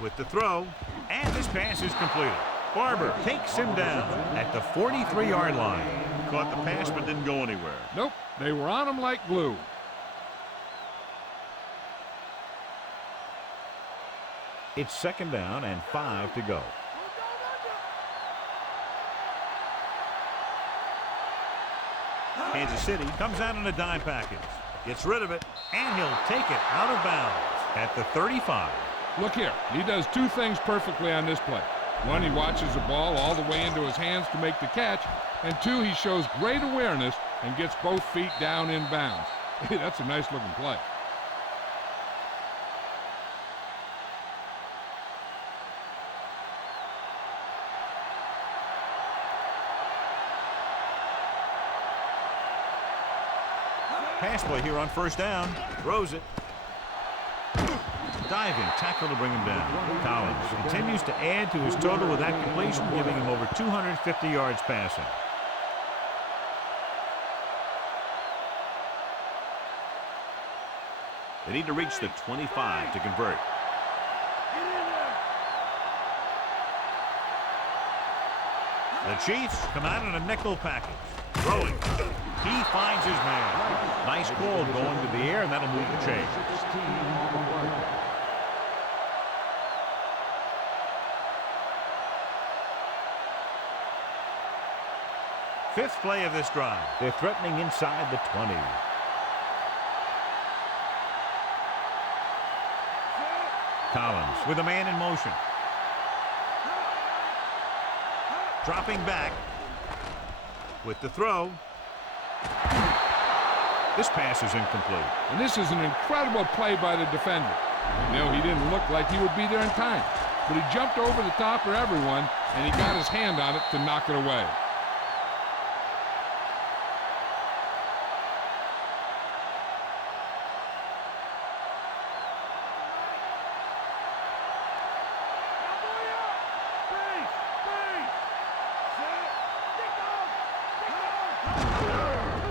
With the throw, and this pass is completed. Barber takes him down at the 43-yard line. Caught the pass but didn't go anywhere. Nope, they were on him like glue. It's 2nd down and 5 to go. Kansas City comes out in a dime package. Gets rid of it, and he'll take it out of bounds at the 35. Look here, he does 2 things perfectly on this play. 1, he watches the ball all the way into his hands to make the catch, and 2, he shows great awareness and gets both feet down in bounds. Hey, that's a nice looking play. Pass play here on first down. Throws it. Diving tackle to bring him down. Collins continues to add to his total with that completion, giving him over 250 yards passing. They need to reach the 25 to convert. The Chiefs come out in a nickel package. Throwing. He finds his man. Nice call going to the air, and that'll move the chain. Fifth play of this drive. They're threatening inside the 20. Collins with a man in motion. Dropping back with the throw. This pass is incomplete. And this is an incredible play by the defender. You know, he didn't look like he would be there in time, but he jumped over the top of everyone, and he got his hand on it to knock it away.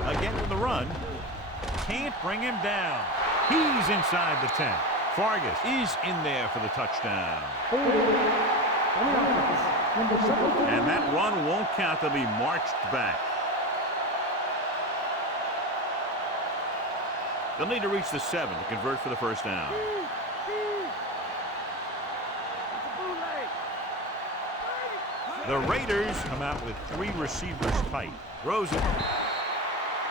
Again for the run. Can't bring him down. He's inside the 10. Vargas is in there for the touchdown. And that run won't count. They'll be marched back. They'll need to reach the 7 to convert for the first down. The Raiders come out with 3 receivers tight. Throws it.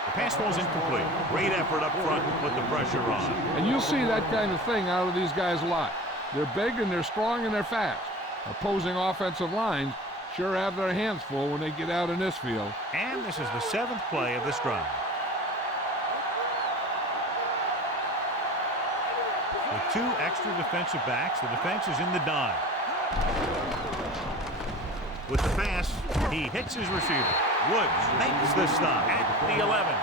The pass falls incomplete. Great effort up front to put the pressure on. And you'll see that kind of thing out of these guys a lot. They're big and they're strong and they're fast. Opposing offensive lines sure have their hands full when they get out in this field. And this is the 7th play of this drive. With 2 extra defensive backs, the defense is in the dime. With the pass, he hits his receiver. Woods makes the stop at the 11.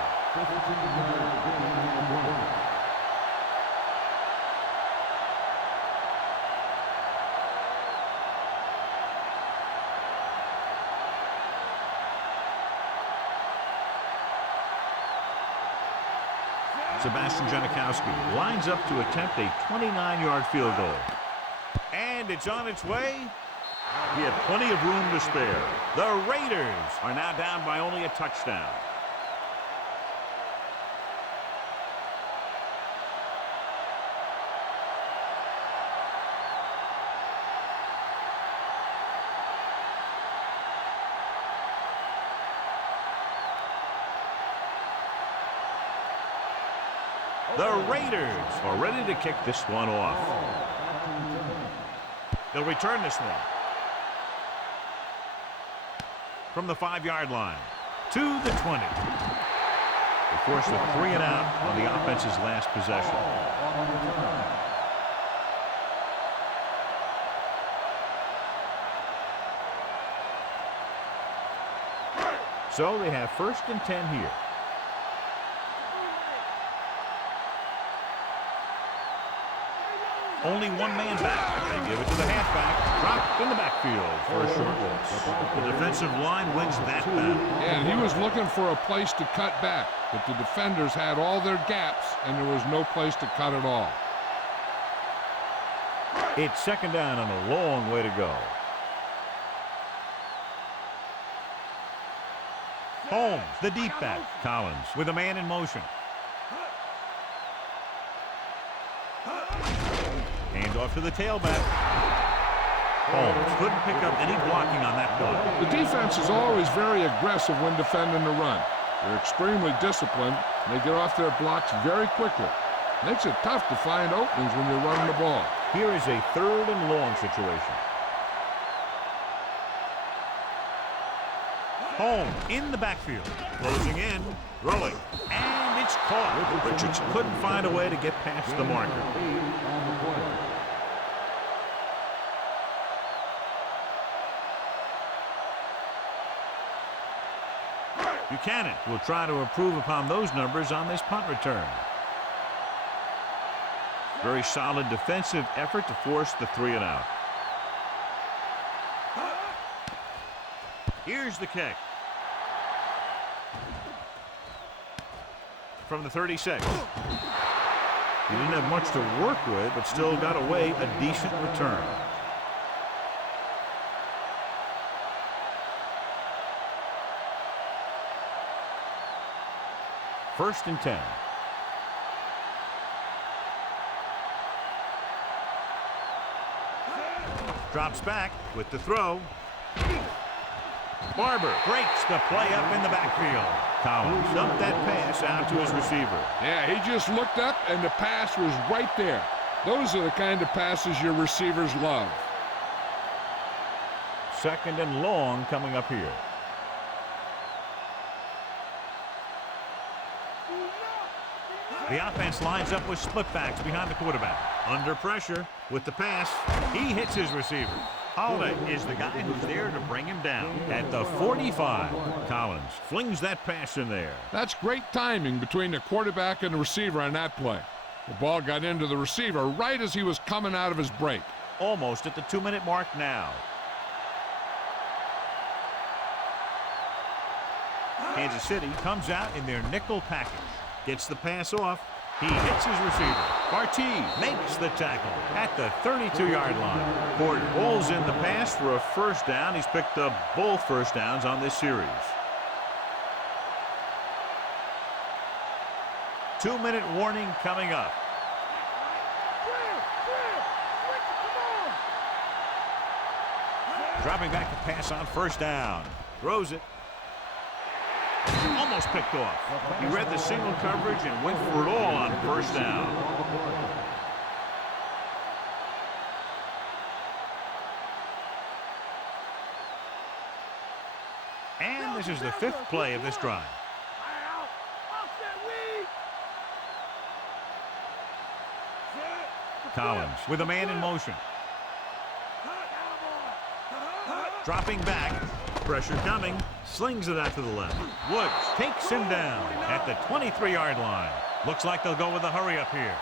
Sebastian Janikowski lines up to attempt a 29-yard field goal. And it's on its way. He had plenty of room to spare. The Raiders are now down by only a touchdown. The Raiders are ready to kick this one off. They'll return this one. From the 5-yard line to the 20. They force a 3 and out on the offense's last possession. So they have 1st and 10 here. Only 1 man back. They give it to the halfback. Dropped in the backfield for a short loss. The defensive line wins that battle. Yeah, and he was looking for a place to cut back, but the defenders had all their gaps, and there was no place to cut at all. It's 2nd down and a long way to go. Holmes, the deep back. Collins with a man in motion. Hands off to the tailback. Holmes couldn't pick up any blocking on that play. The defense is always very aggressive when defending the run. They're extremely disciplined, and they get off their blocks very quickly. Makes it tough to find openings when you're running the ball. Here is a 3rd and long situation. Holmes in the backfield. Closing in. Throwing. And it's caught. Richards couldn't find a way to get past the marker. Buchanan will try to improve upon those numbers on this punt return. Very solid defensive effort to force the 3 and out. Here's the kick. From the 36. He didn't have much to work with, but still got away a decent return. First and 10. Drops back with the throw. Barber breaks the play up in the backfield. Collins dumped that pass out to his receiver. Yeah, he just looked up and the pass was right there. Those are the kind of passes your receivers love. 2nd and long coming up here. The offense lines up with split backs behind the quarterback. Under pressure with the pass. He hits his receiver. Holiday is the guy who's there to bring him down. At the 45, Collins flings that pass in there. That's great timing between the quarterback and the receiver on that play. The ball got into the receiver right as he was coming out of his break. Almost at the 2-minute mark now. Kansas City comes out in their nickel package. Gets the pass off. He hits his receiver. Barty makes the tackle at the 32-yard line. Porter rolls in the pass for a first down. He's picked up both first downs on this series. 2-minute warning coming up. Dropping back to pass on first down. Throws it. Almost picked off. He read the single coverage and went for it all on first down. And this is the 5th play of this drive. Collins with a man in motion. Dropping back. Pressure coming. Slings it out to the left. Woods takes him down at the 23-yard line. Looks like they'll go with a hurry up here.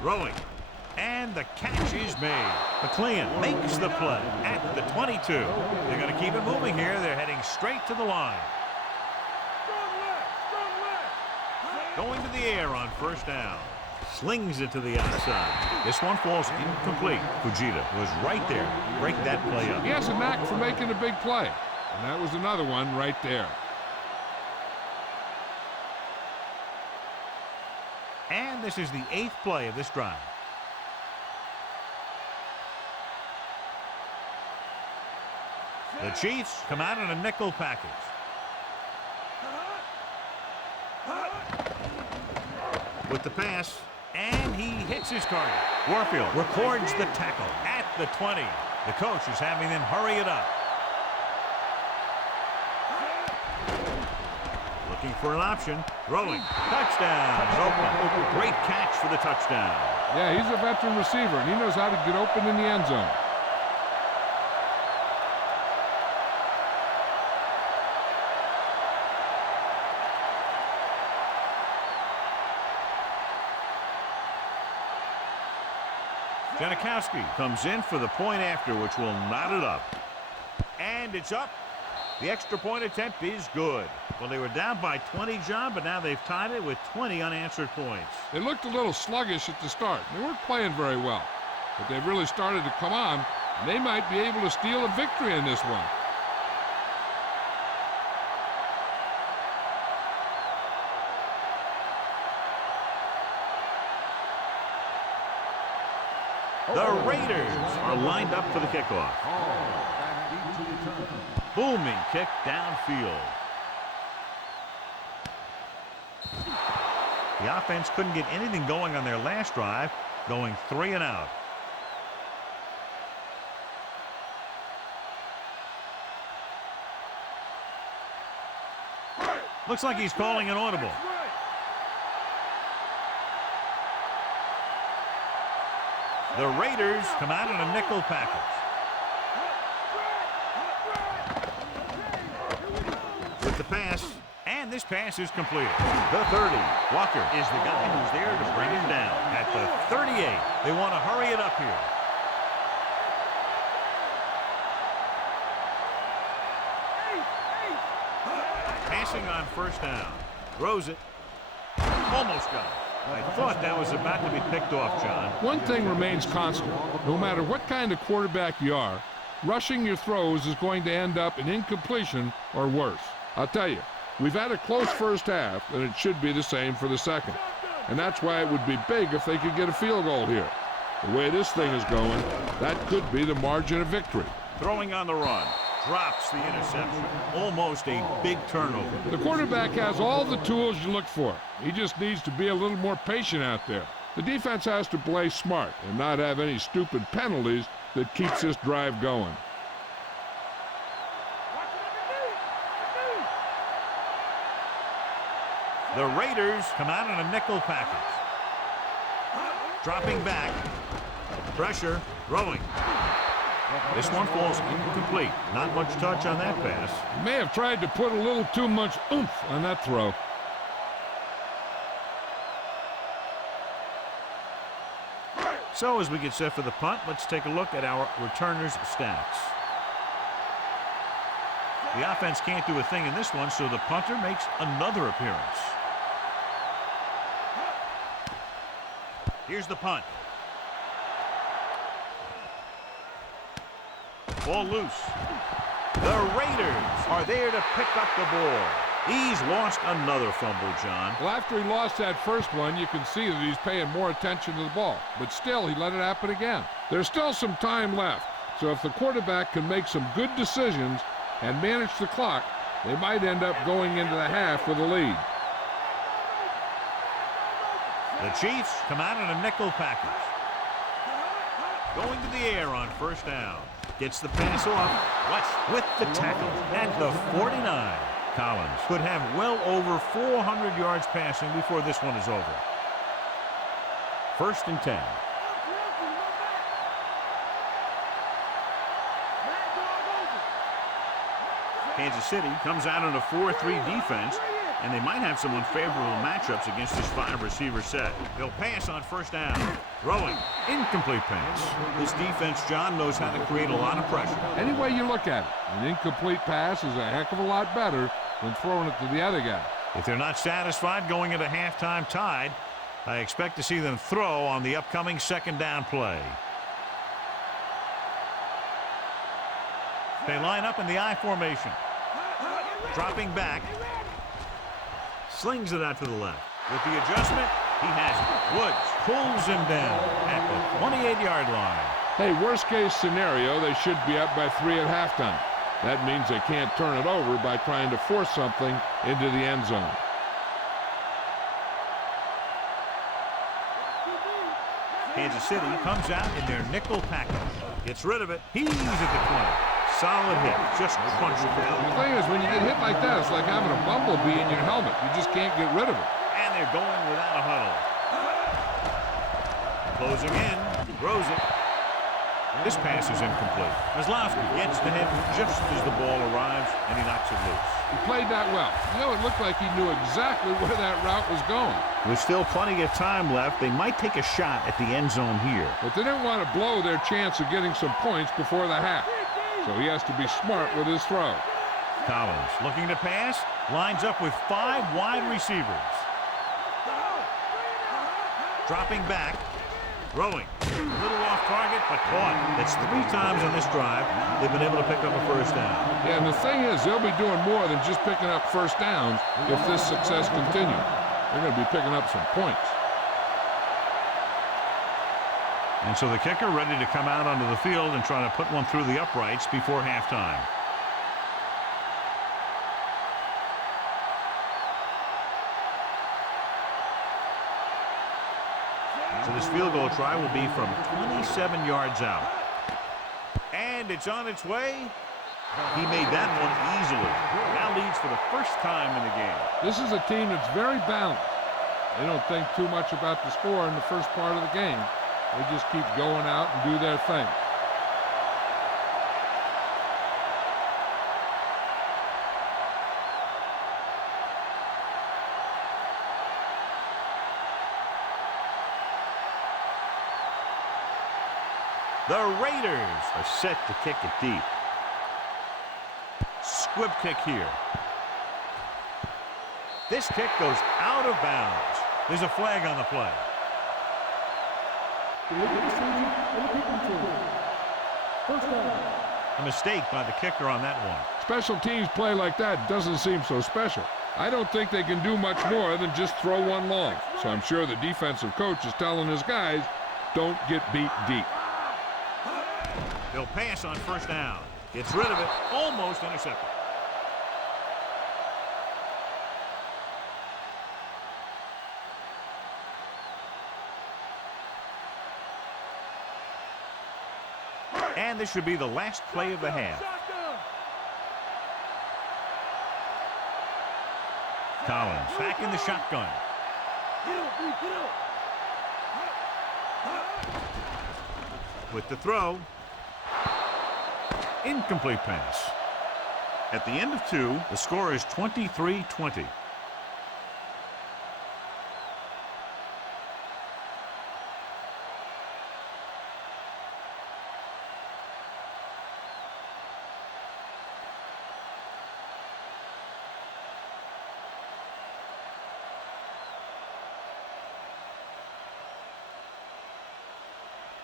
Throwing. And the catch is made. McLean makes the play at the 22. They're going to keep it moving here. They're heading straight to the line. Going to the air on first down. Slings it to the outside. This one falls incomplete. Fujita was right there to break that play up. He has a knack for making a big play. And that was another one right there. And this is the 8th play of this drive. The Chiefs come out in a nickel package. With the pass, and he hits his target. Warfield records the tackle at the 20. The coach is having them hurry it up. Looking for an option. Throwing. Touchdown. Oakland. Great catch for the touchdown. Yeah, he's a veteran receiver, and he knows how to get open in the end zone. Janikowski comes in for the point after, which will knot it up. And it's up. The extra point attempt is good. Well, they were down by 20, John, but now they've tied it with 20 unanswered points. They looked a little sluggish at the start. They weren't playing very well. But they've really started to come on, and they might be able to steal a victory in this one. The Raiders are lined up for the kickoff. Booming kick downfield. The offense couldn't get anything going on their last drive, going 3 and out. Looks like he's calling an audible. The Raiders come out in a nickel package. With the pass, and this pass is completed. The 30. Walker is the guy who's there to bring him down at the 38. They want to hurry it up here. Passing on first down. Throws it. Almost got it. I thought that was about to be picked off, John. One thing remains constant. No matter what kind of quarterback you are, rushing your throws is going to end up in incompletion or worse. I'll tell you, we've had a close first half, and it should be the same for the second. And that's why it would be big if they could get a field goal here. The way this thing is going, that could be the margin of victory. Throwing on the run. Drops the interception. Almost a big turnover. The quarterback has all the tools you look for. He just needs to be a little more patient out there. The defense has to play smart and not have any stupid penalties that keeps this drive going. The Raiders come out in a nickel package. Dropping back. Pressure. Throwing. This one falls incomplete. Not much touch on that pass. He may have tried to put a little too much oomph on that throw. So as we get set for the punt, let's take a look at our returners' stats. The offense can't do a thing in this one, so the punter makes another appearance. Here's the punt. Ball loose. The Raiders are there to pick up the ball. He's lost another fumble, John. Well, after he lost that first one, you can see that he's paying more attention to the ball. But still, he let it happen again. There's still some time left. So if the quarterback can make some good decisions and manage the clock, they might end up going into the half with a lead. The Chiefs come out in a nickel package. Going to the air on first down. Gets the pass off. West with the tackle at the 49. Collins could have well over 400 yards passing before this one is over. 1st and 10. Kansas City comes out in a 4-3 defense, and they might have some unfavorable matchups against this 5-receiver set. They'll pass on first down. Throwing. Incomplete pass. This defense, John, knows how to create a lot of pressure. Any way you look at it, an incomplete pass is a heck of a lot better than throwing it to the other guy. If they're not satisfied going into halftime tied, I expect to see them throw on the upcoming 2nd down play. They line up in the I formation. Dropping back. Slings it out to the left. With the adjustment, he has it. Woods pulls him down at the 28-yard line. Hey, worst case scenario, they should be up by 3 at halftime. That means they can't turn it over by trying to force something into the end zone. Kansas City comes out in their nickel package. Gets rid of it. He's at the 20. Solid hit. Just crunched it down. The thing is, when you get hit like that, it's like having a bumblebee in your helmet. You just can't get rid of it. And they're going without a huddle. Closing in. Throws it. This pass is incomplete. Kozlowski gets to him just as the ball arrives, and he knocks it loose. He played that well. You know, it looked like he knew exactly where that route was going. With still plenty of time left, they might take a shot at the end zone here. But they didn't want to blow their chance of getting some points before the half. So he has to be smart with his throw. Collins looking to pass, lines up with 5 wide receivers. Dropping back, throwing. A little off target, but caught. That's 3 times on this drive they've been able to pick up a first down. Yeah, and the thing is, they'll be doing more than just picking up first downs if this success continues. They're going to be picking up some points. And so the kicker ready to come out onto the field and try to put one through the uprights before halftime. So this field goal try will be from 27 yards out. And it's on its way. He made that one easily. Now leads for the first time in the game. This is a team that's very balanced. They don't think too much about the score in the first part of the game. They just keep going out and do their thing. The Raiders are set to kick it deep. Squib kick here. This kick goes out of bounds. There's a flag on the play. A mistake by the kicker on that one. Special teams play like that doesn't seem so special. I don't think they can do much more than just throw one long. So I'm sure the defensive coach is telling his guys, don't get beat deep. They'll pass on first down. Gets rid of it. Almost intercepted. And this should be the last play of the half. Collins back in the shotgun. With the throw. Incomplete pass. At the end of 2, the score is 23-20.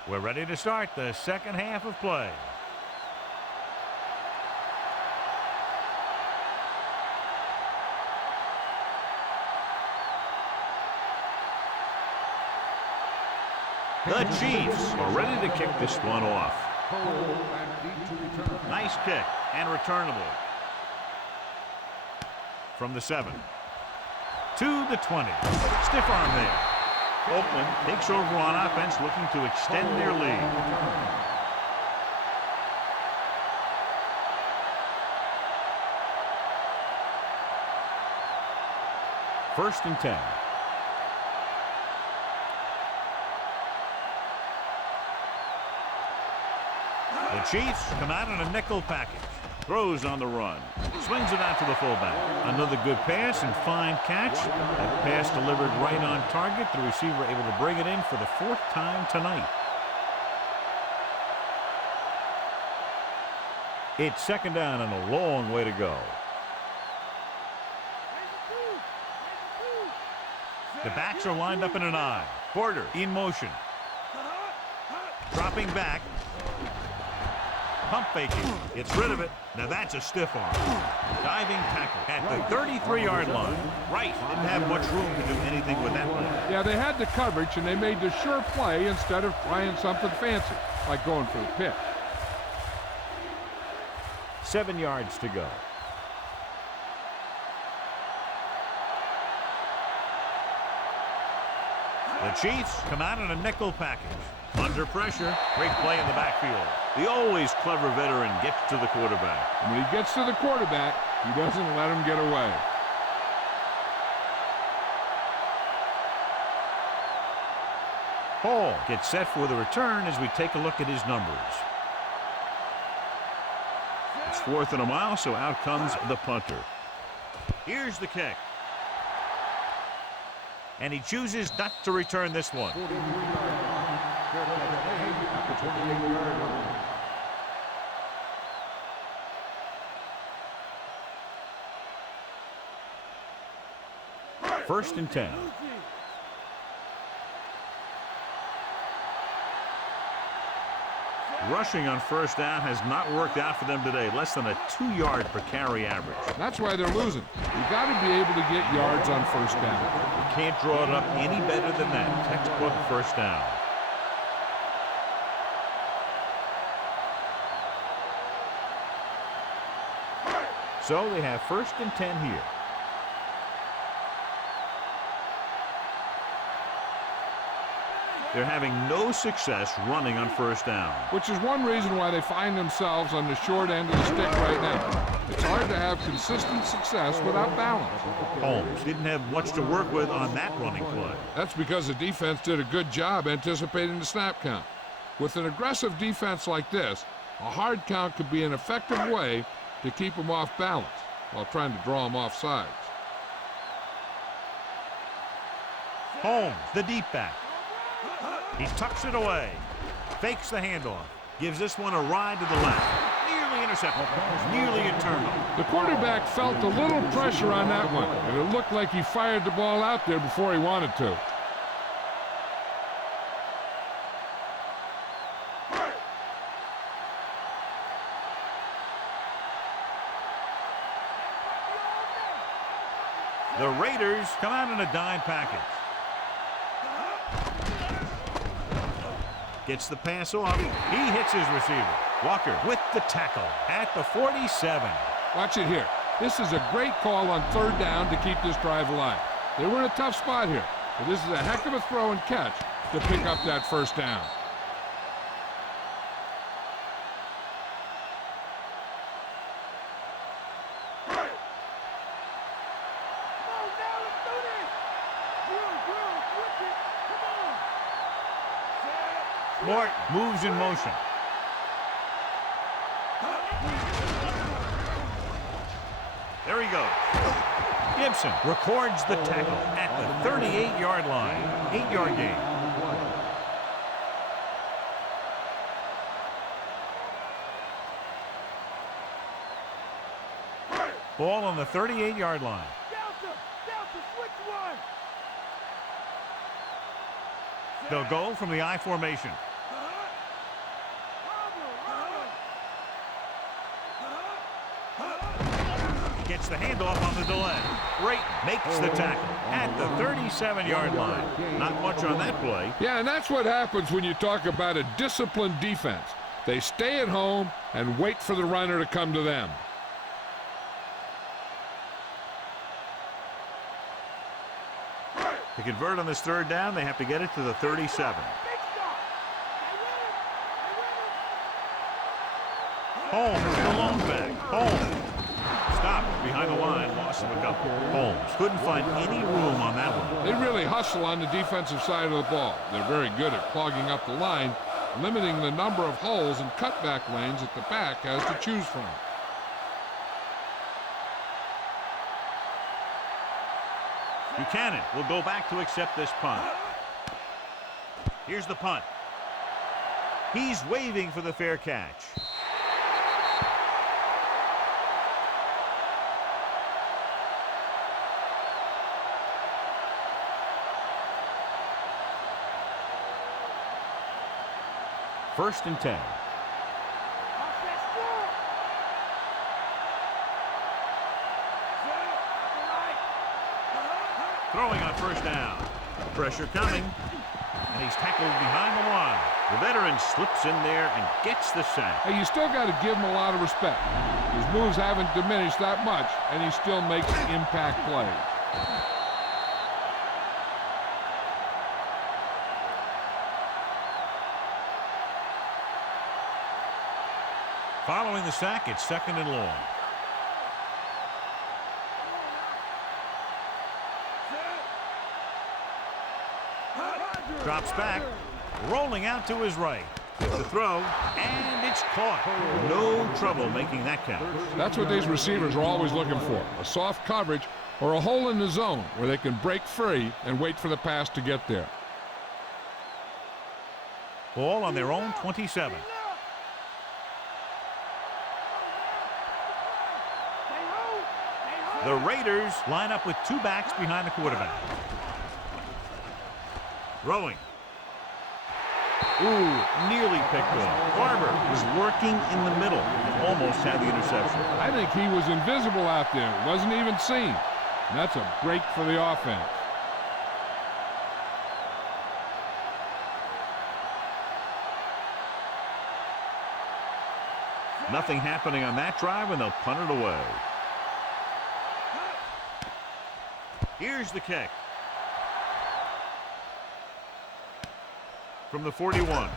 We're ready to start the second half of play. The Chiefs are ready to kick this one off. Nice kick and returnable. From the 7 to the 20. Stiff arm there. Oakland takes over on offense, looking to extend their lead. First and 10. The Chiefs come out in a nickel package. Throws on the run. Swings it out to the fullback. Another good pass and fine catch. That pass delivered right on target. The receiver able to bring it in for the 4th time tonight. It's second down and a long way to go. The backs are lined up in an I. Porter in motion. Dropping back. Pump faking. Gets rid of it. Now that's a stiff arm. Diving tackle at the 33-yard line. Right. Didn't have much room to do anything with that one. Yeah, they had the coverage, and they made the sure play instead of trying something fancy, like going for the pick. 7 yards to go. The Chiefs come out in a nickel package. Under pressure. Great play in the backfield. The always clever veteran gets to the quarterback. And when he gets to the quarterback, he doesn't let him get away. Hall gets set for the return as we take a look at his numbers. It's 4th and a mile, so out comes the punter. Here's the kick. And he chooses not to return this one. First and 10. Rushing on first down has not worked out for them today. Less than a 2-yard per carry average. That's why they're losing. You got to be able to get yards on first down. You can't draw it up any better than that. Textbook first down. So they have first and 10 here. They're having no success running on first down. Which is one reason why they find themselves on the short end of the stick right now. It's hard to have consistent success without balance. Holmes didn't have much to work with on that running play. That's because the defense did a good job anticipating the snap count. With an aggressive defense like this, a hard count could be an effective way to keep them off balance while trying to draw them off sides. Holmes, the deep back. He tucks it away. Fakes the handoff. Gives this one a ride to the left. Nearly intercepted. Nearly a turnover. The quarterback felt a little pressure on that one, and it looked like he fired the ball out there before he wanted to. The Raiders come out in a dime package. Gets the pass off. He hits his receiver. Walker with the tackle at the 47. Watch it here. This is a great call on third down to keep this drive alive. They were in a tough spot here, but this is a heck of a throw and catch to pick up that first down. Mort moves in motion. There he goes. Gibson records the tackle at the 38-yard line. 8-yard gain. Ball on the 38-yard line. Delta, switch one. They'll go from the I formation. gets the handoff on the delay. Brayton makes the tackle at the 37-yard line. Not much on that play. Yeah, and that's what happens when you talk about a disciplined defense. They stay at home and wait for the runner to come to them. To convert on this third down, they have to get it to the 37. Holmes, the lone back. Holmes stopped behind the line, loss of a couple. Holmes couldn't find any room on that one. They really hustle on the defensive side of the ball. They're very good at clogging up the line, limiting the number of holes and cutback lanes that the back has to choose from. Buchanan will go back to accept this punt. Here's the punt. He's waving for the fair catch. First and 10. Throwing on first down. Pressure coming. And he's tackled behind the line. The veteran slips in there and gets the sack. Hey, you still got to give him a lot of respect. His moves haven't diminished that much, and he still makes impact plays. Following the sack, it's second and long. Drops back, rolling out to his right. The throw, and it's caught. No trouble making that count. That's what these receivers are always looking for, a soft coverage or a hole in the zone where they can break free and wait for the pass to get there. Ball on their own 27. The Raiders line up with two backs behind the quarterback. Throwing. Ooh, nearly picked off. Barber was working in the middle and almost had the interception. I think he was invisible out there. Wasn't even seen. And that's a break for the offense. Nothing happening on that drive, and they'll punt it away. Here's the kick. From the 41.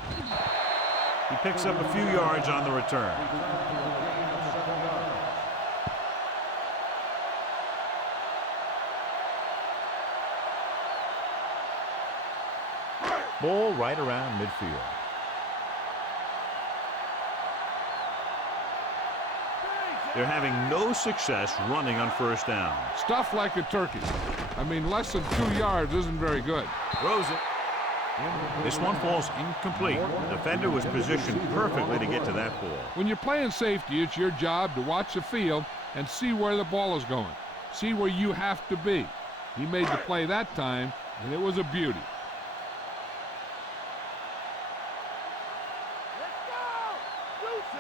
He picks up a few yards on the return. Ball right around midfield. They're having no success running on first down. Stuff like a turkey. I mean, less than 2 yards isn't very good. Throws it. This one falls incomplete. The defender was positioned perfectly to get to that ball. When you're playing safety, it's your job to watch the field and see where the ball is going. See where you have to be. He made the play that time, and it was a beauty.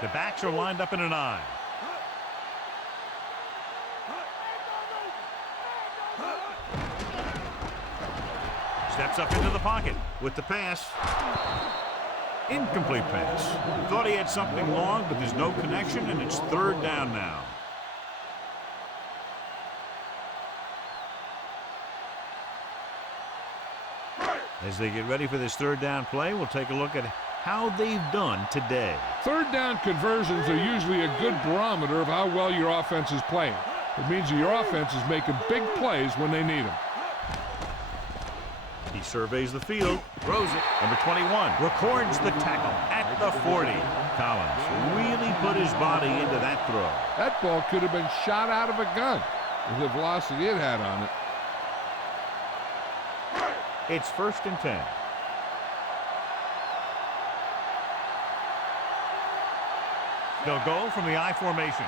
The backs are lined up in an I. Steps up into the pocket with the pass. Incomplete pass. Thought he had something long, but there's no connection, and it's third down now. As they get ready for this third down play, we'll take a look at how they've done today. Third down conversions are usually a good barometer of how well your offense is playing. It means that your offense is making big plays when they need them. He surveys the field, throws it. Number 21 records the tackle at the 40. Collins really put his body into that throw. That ball could have been shot out of a gun with the velocity it had on it. It's first and 10. They'll go from the I formation.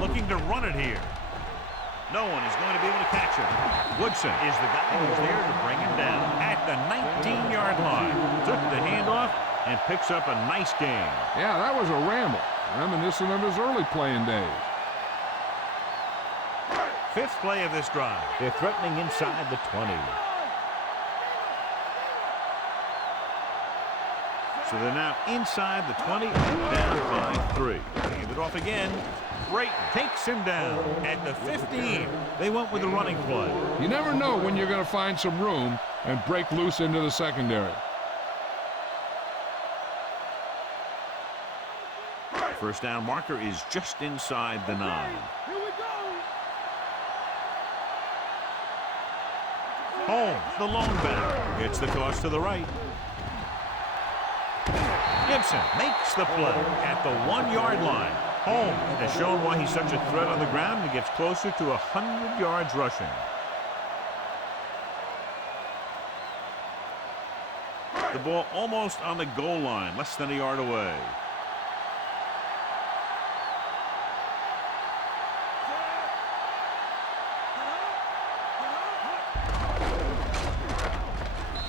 Looking to run it here. No one is going to be able to catch him. Woodson is the guy who's there to bring him down at the 19-yard line. Took the handoff and picks up a nice gain. Yeah, that was a ramble, reminiscent of his early playing days. Fifth play of this drive. They're threatening inside the 20. So they're now inside the 20, down by 3. Hand it off again. Brayton takes him down at the 15. They went with the running play. You never know when you're going to find some room and break loose into the secondary. First down marker is just inside the 9. Here we go. Holmes, the lone back, gets the toss to the right. Gibson makes the play at the 1-yard line. Holmes has shown why he's such a threat on the ground and gets closer to 100 yards rushing. The ball almost on the goal line, less than a yard away.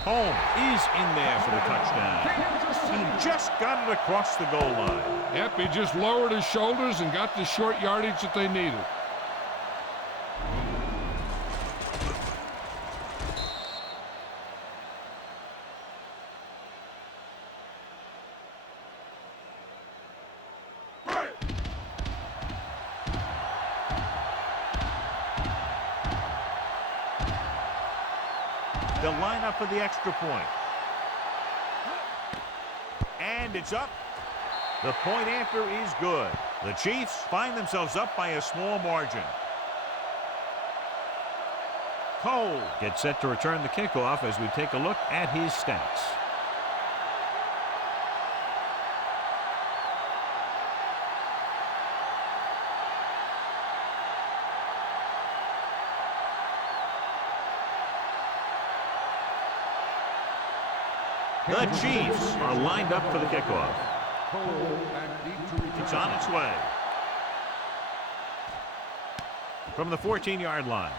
Holmes is in there for the touchdown. He just got it across the goal line. Yep, he just lowered his shoulders and got the short yardage that they needed. They'll line up for the extra point. And it's up. The point after is good. The Chiefs find themselves up by a small margin. Cole gets set to return the kickoff as we take a look at his stats. The Chiefs are lined up for the kickoff. It's on its way. From the 14-yard line.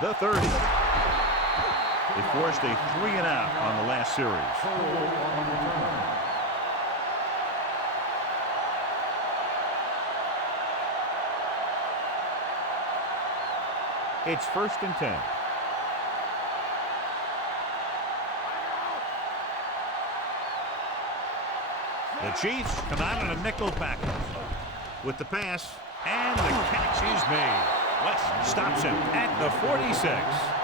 The 30. They forced a 3-and-out on the last series. It's 1st and 10. The Chiefs come out in a nickel package with the pass, and the catch is made. West stops him at the 46.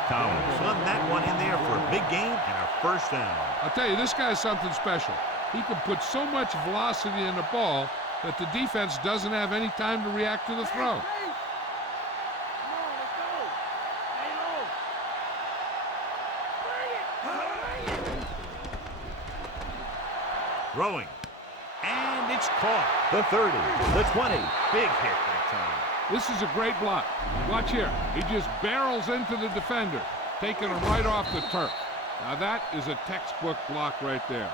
Collins run that one in there for a big gain and a first down. I'll tell you, this guy's something special. He can put so much velocity in the ball that the defense doesn't have any time to react to the throw. Come on, let's go. Stay low. Bring it. Throwing. And it's caught. The 30, the 20. Big hit that time. This is a great block. Watch here. He just barrels into the defender, taking him right off the turf. Now that is a textbook block right there.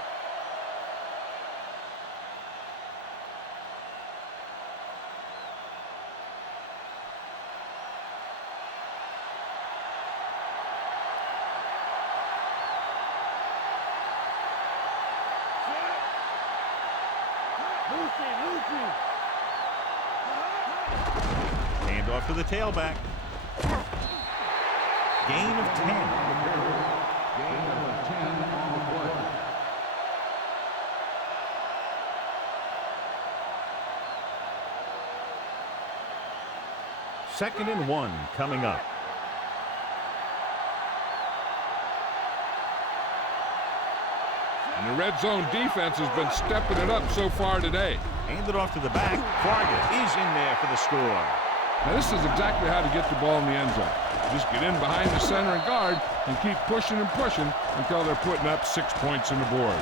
Hand off to the tailback. Gain of 10. Gain of 10 on the play. Second and 1 coming up. And the red zone defense has been stepping it up so far today. Hand it off to the back. Fargas is in there for the score. Now this is exactly how to get the ball in the end zone. Just get in behind the center and guard and keep pushing and pushing until they're putting up 6 points on the board.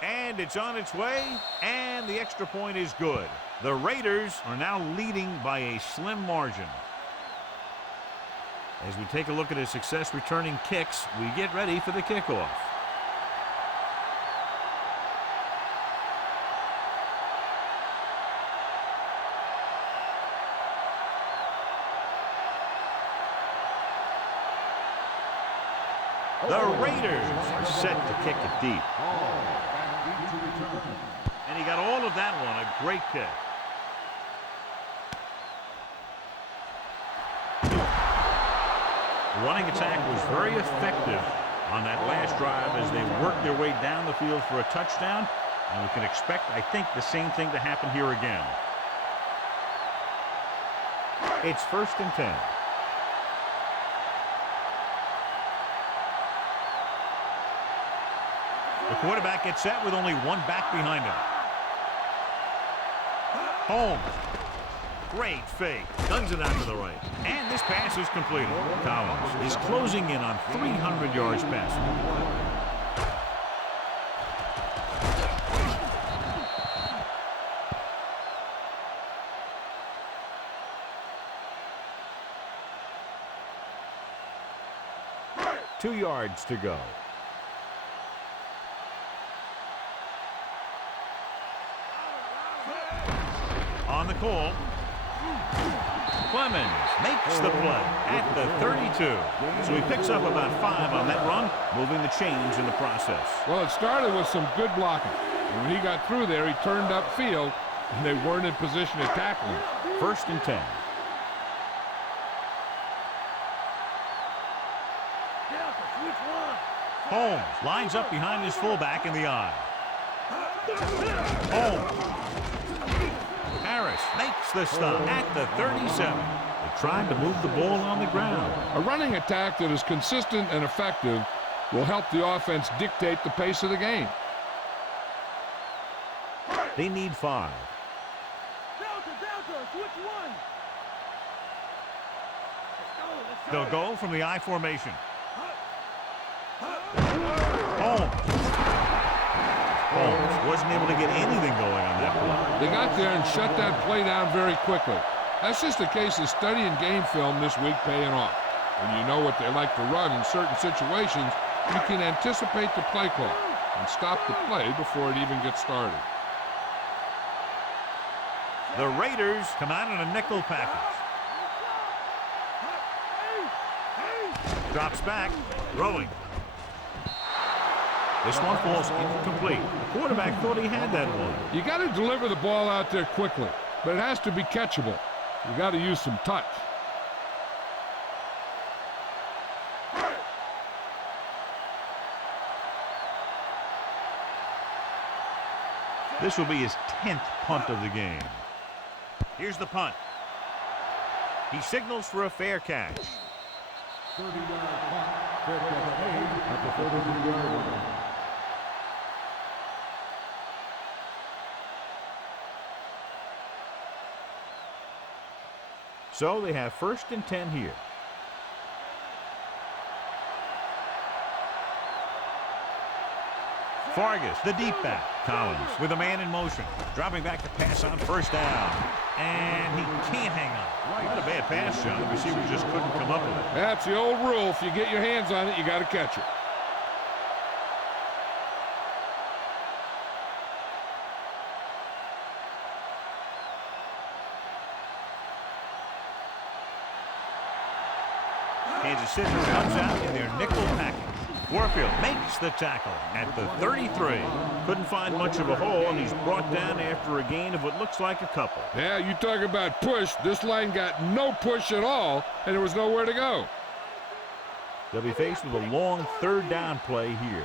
And it's on its way, and the extra point is good. The Raiders are now leading by a slim margin. As we take a look at his success returning kicks, we get ready for the kickoff. The Raiders are set to kick it deep. And he got all of that one. A great kick. The running attack was very effective on that last drive as they worked their way down the field for a touchdown. And we can expect, I think, the same thing to happen here again. It's 1st and 10. The quarterback gets set with only one back behind him. Holmes. Great fake. Guns it out to the right. And this pass is completed. Collins is closing in on 300 yards passing. Two yards to go. On the call, Clemens makes the play at the 32. So he picks up about 5 on that run, moving the chains in the process. Well, it started with some good blocking. And when he got through there, he turned upfield, and they weren't in position to tackle him. 1st and 10. Holmes lines up behind his fullback in the eye. Holmes. Harris makes the stop at the 37. They tried to move the ball on the ground. A running attack that is consistent and effective will help the offense dictate the pace of the game. They need 5. Switch one. They'll go from the I formation. Holmes wasn't able to get anything going on that play. They got there and shut that play down very quickly. That's just a case of studying game film this week paying off. When you know what they like to run in certain situations, you can anticipate the play call and stop the play before it even gets started. The Raiders come out in a nickel package. Drops back, throwing. This one falls incomplete. The quarterback thought he had that one. You got to deliver the ball out there quickly, but it has to be catchable. You got to use some touch. This will be his 10th punt of the game. Here's the punt. He signals for a fair catch. 30-yard punt. Fair catch made at the 32-yard line. So they have 1st and 10 here. Vargas, the deep back. Collins with a man in motion. Dropping back to pass on 1st down. And he can't hang on. What a bad pass, John. The receiver just couldn't come up with it. That's the old rule. If you get your hands on it, you got to catch it. Kansas City comes out in their nickel package. Warfield makes the tackle at the 33. Couldn't find much of a hole, and he's brought down after a gain of what looks like a couple. Yeah, you talk about push. This line got no push at all, and there was nowhere to go. They'll be faced with a long 3rd down play here.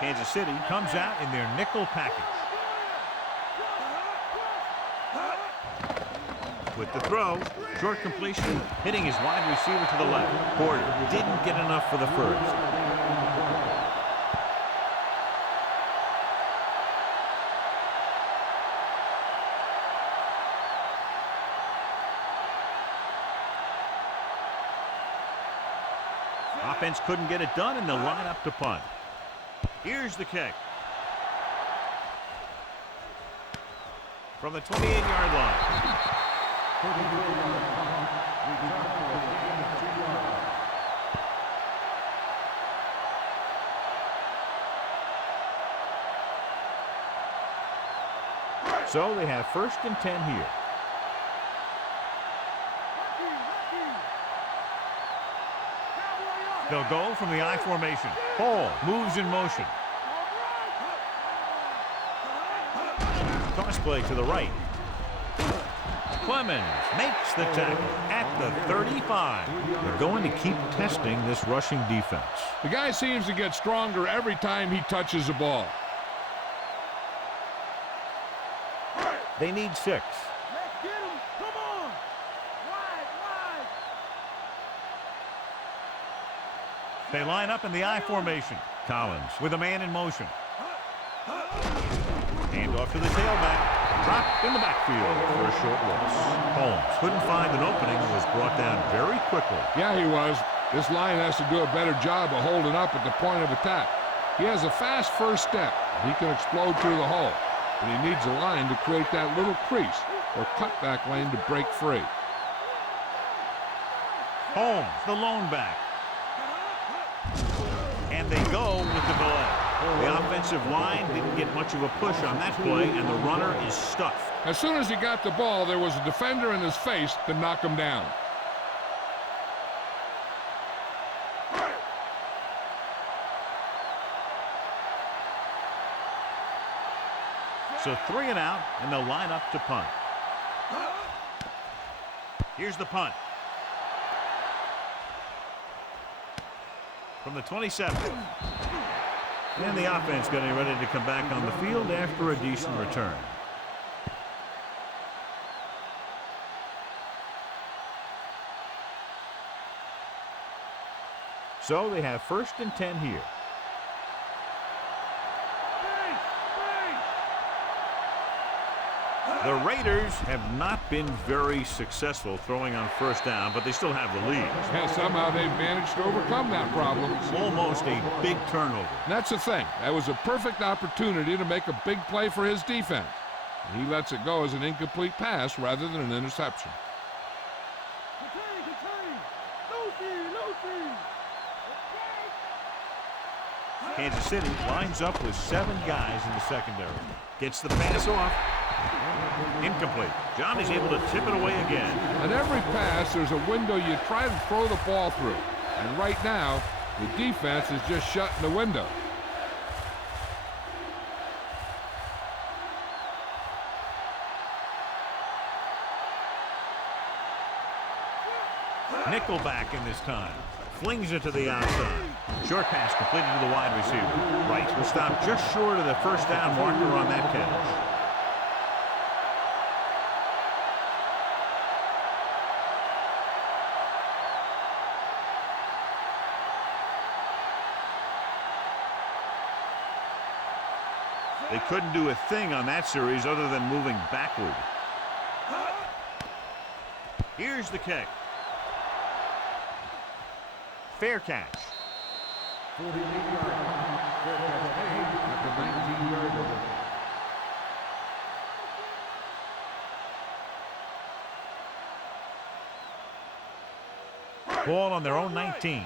Kansas City comes out in their nickel package. With the throw, short completion, hitting his wide receiver to the left. Porter didn't get enough for the 1st. Offense couldn't get it done, and they'll line up to punt. Here's the kick. from the 28-yard line. 34-yard punt. Return for a gain of 2 yards. So they have 1st and 10 here. They'll go from the I formation. Hall moves in motion. Toss play to the right. Clemens makes the tackle at the 35. They're going to keep testing this rushing defense. The guy seems to get stronger every time he touches the ball. They need 6. Let's get him. Come on. Wide, wide. They line up in the I formation. Collins with a man in motion. Hand off to the tailback. Dropped in the backfield for a short loss. Holmes couldn't find an opening and was brought down very quickly. Yeah, he was. This line has to do a better job of holding up at the point of attack. He has a fast first step. He can explode through the hole. But he needs a line to create that little crease or cutback lane to break free. Holmes, the lone back. And they go with the delay. The offensive line didn't get much of a push on that play, and the runner is stuffed. As soon as he got the ball, there was a defender in his face to knock him down. So 3 and out, and they'll line up to punt. Here's the punt. From the 27. And the offense getting ready to come back on the field after a decent return. So they have 1st and 10 here. The Raiders have not been very successful throwing on 1st down, but they still have the lead. And somehow they've managed to overcome that problem. Almost a big turnover. And that's the thing. That was a perfect opportunity to make a big play for his defense. And he lets it go as an incomplete pass rather than an interception. Kansas City lines up with 7 guys in the secondary. Gets the pass off. Incomplete. John is able to tip it away again. At every pass, there's a window you try to throw the ball through. And right now, the defense is just shutting the window. Nickelback in this time. Flings it to the outside. Short pass completed to the wide receiver. Wright will stop just short of the 1st down marker on that catch. They couldn't do a thing on that series other than moving backward. Here's the kick. Fair catch. 48-yard punt. Fair catch made at the 19-yard line. Ball on their own 19.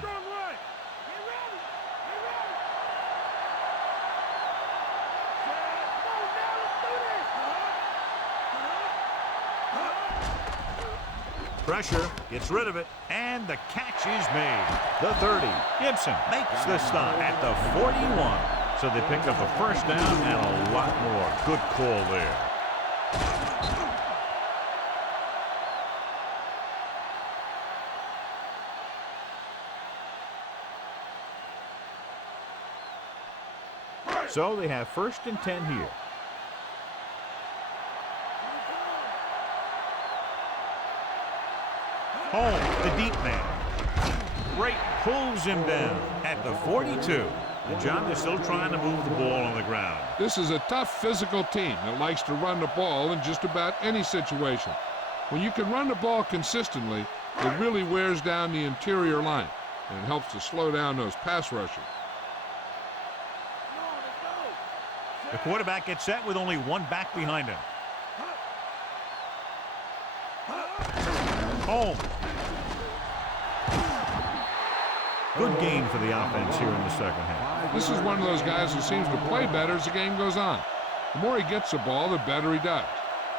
Pressure, gets rid of it, and the catch is made. The 30. Gibson makes the stop at the 41. So they pick up a 1st down and a lot more. Good call there. So they have 1st and 10 here. Holmes, the deep man. Wright pulls him down at the 42. And John is still trying to move the ball on the ground. This is a tough physical team that likes to run the ball in just about any situation. When you can run the ball consistently, it really wears down the interior line, and it helps to slow down those pass rushers. The quarterback gets set with only 1 back behind him. Home. Good gain for the offense here in the second half. This is one of those guys who seems to play better as the game goes on. The more he gets the ball, the better he does.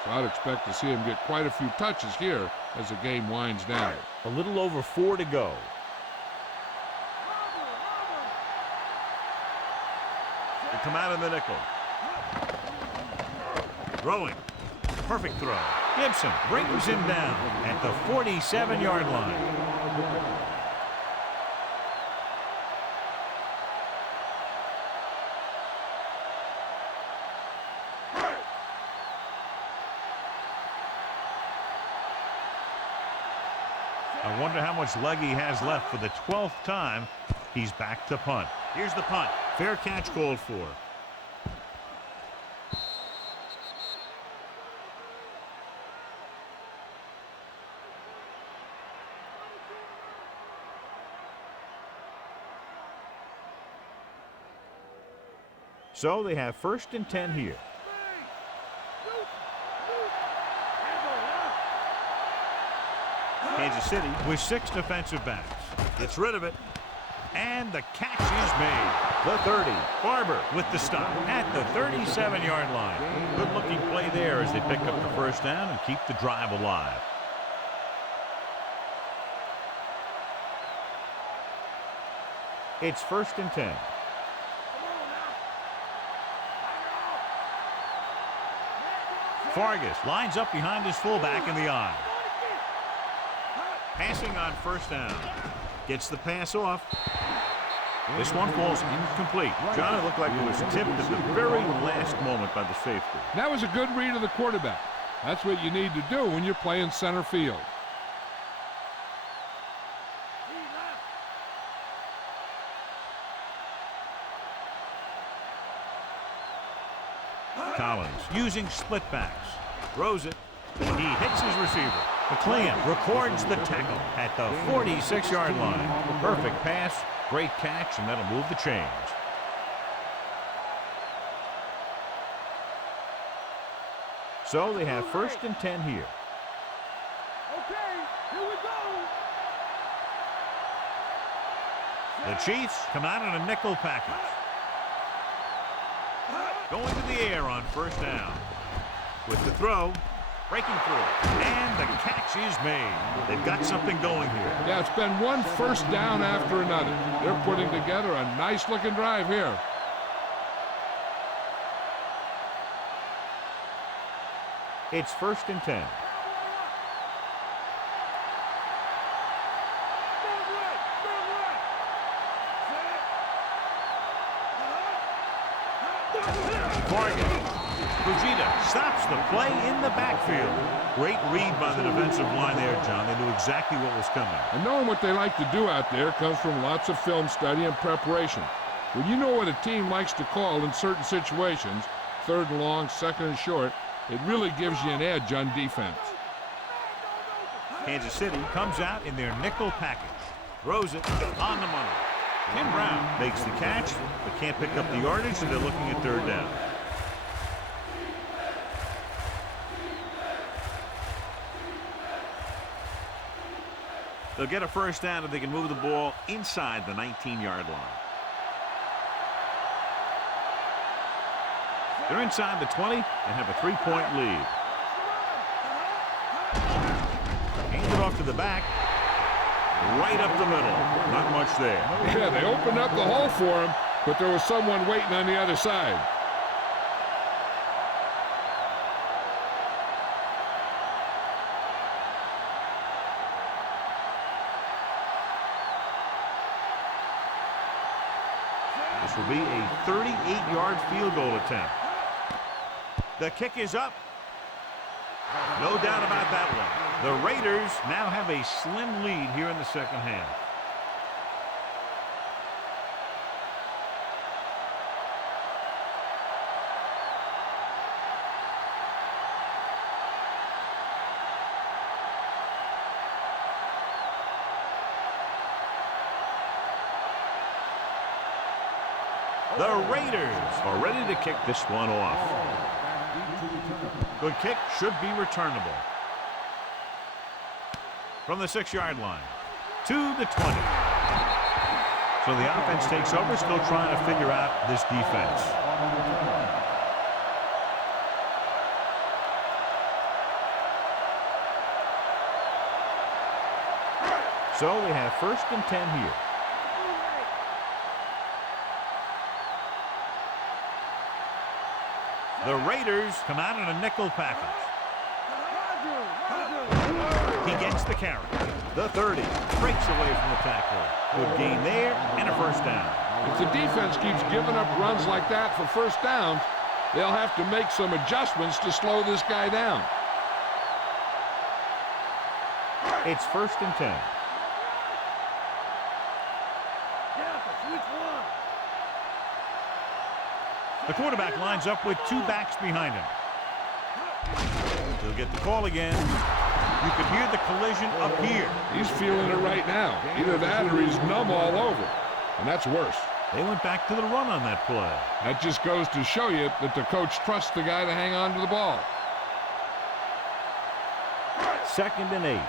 So I'd expect to see him get quite a few touches here as the game winds down. A little over 4 to go. They come out of the nickel. Throwing. Perfect throw. Gibson brings him down at the 47-yard line. I wonder how much leg he has left. For the 12th time, he's back to punt. Here's the punt. Fair catch called for. So they have 1st and 10 here. Kansas City with 6 defensive backs. Gets rid of it. And the catch is made. The 30. Barber with the stop at the 37-yard line. Good looking play there as they pick up the first down and keep the drive alive. It's 1st and 10. Fargas lines up behind his fullback in the eye. Passing on first down. Gets the pass off. This one falls incomplete. John, it looked like it was tipped at the very last moment by the safety. That was a good read of the quarterback. That's what you need to do when you're playing center field. Collins using split backs. Throws it. He hits his receiver. McLean records the tackle at the 46-yard line. Perfect pass, great catch, and that'll move the chains. So they have 1st and 10 here. Okay, here we go. The Chiefs come out in a nickel package. Going to the air on first down. With the throw, breaking through, and the catch is made. They've got something going here. Yeah, it's been one first down after another. They're putting together a nice-looking drive here. It's 1st and 10. Fujita stops the play in the backfield. Great read by the defensive line there, John. They knew exactly what was coming. And knowing what they like to do out there comes from lots of film study and preparation. When you know what a team likes to call in certain situations, 3rd and long, 2nd and short, it really gives you an edge on defense. Kansas City comes out in their nickel package. Throws it on the money. Tim Brown makes the catch, but can't pick up the yardage, so they're looking at 3rd down. They'll get a first down if they can move the ball inside the 19-yard line. They're inside the 20 and have a 3-point lead. Handed off to the back. Right up the middle. Not much there. Yeah, they opened up the hole for him, but there was someone waiting on the other side. This will be a 38-yard field goal attempt. The kick is up. No doubt about that one. The Raiders now have a slim lead here in the second half. The Raiders are ready to kick this one off. Good kick, should be returnable. from the 6-yard line to the 20. So the offense takes over, still trying to figure out this defense. So we have 1st and 10 here. The Raiders come out in a nickel package. He gets the carry. The 30 breaks away from the tackler. Good gain there and a 1st down. If the defense keeps giving up runs like that for 1st downs, they'll have to make some adjustments to slow this guy down. It's 1st and 10. The quarterback lines up with 2 backs behind him. He'll get the call again. You could hear the collision up here. He's feeling it right now. Either that or he's numb all over. And that's worse. They went back to the run on that play. That just goes to show you that the coach trusts the guy to hang on to the ball. 2nd and 8.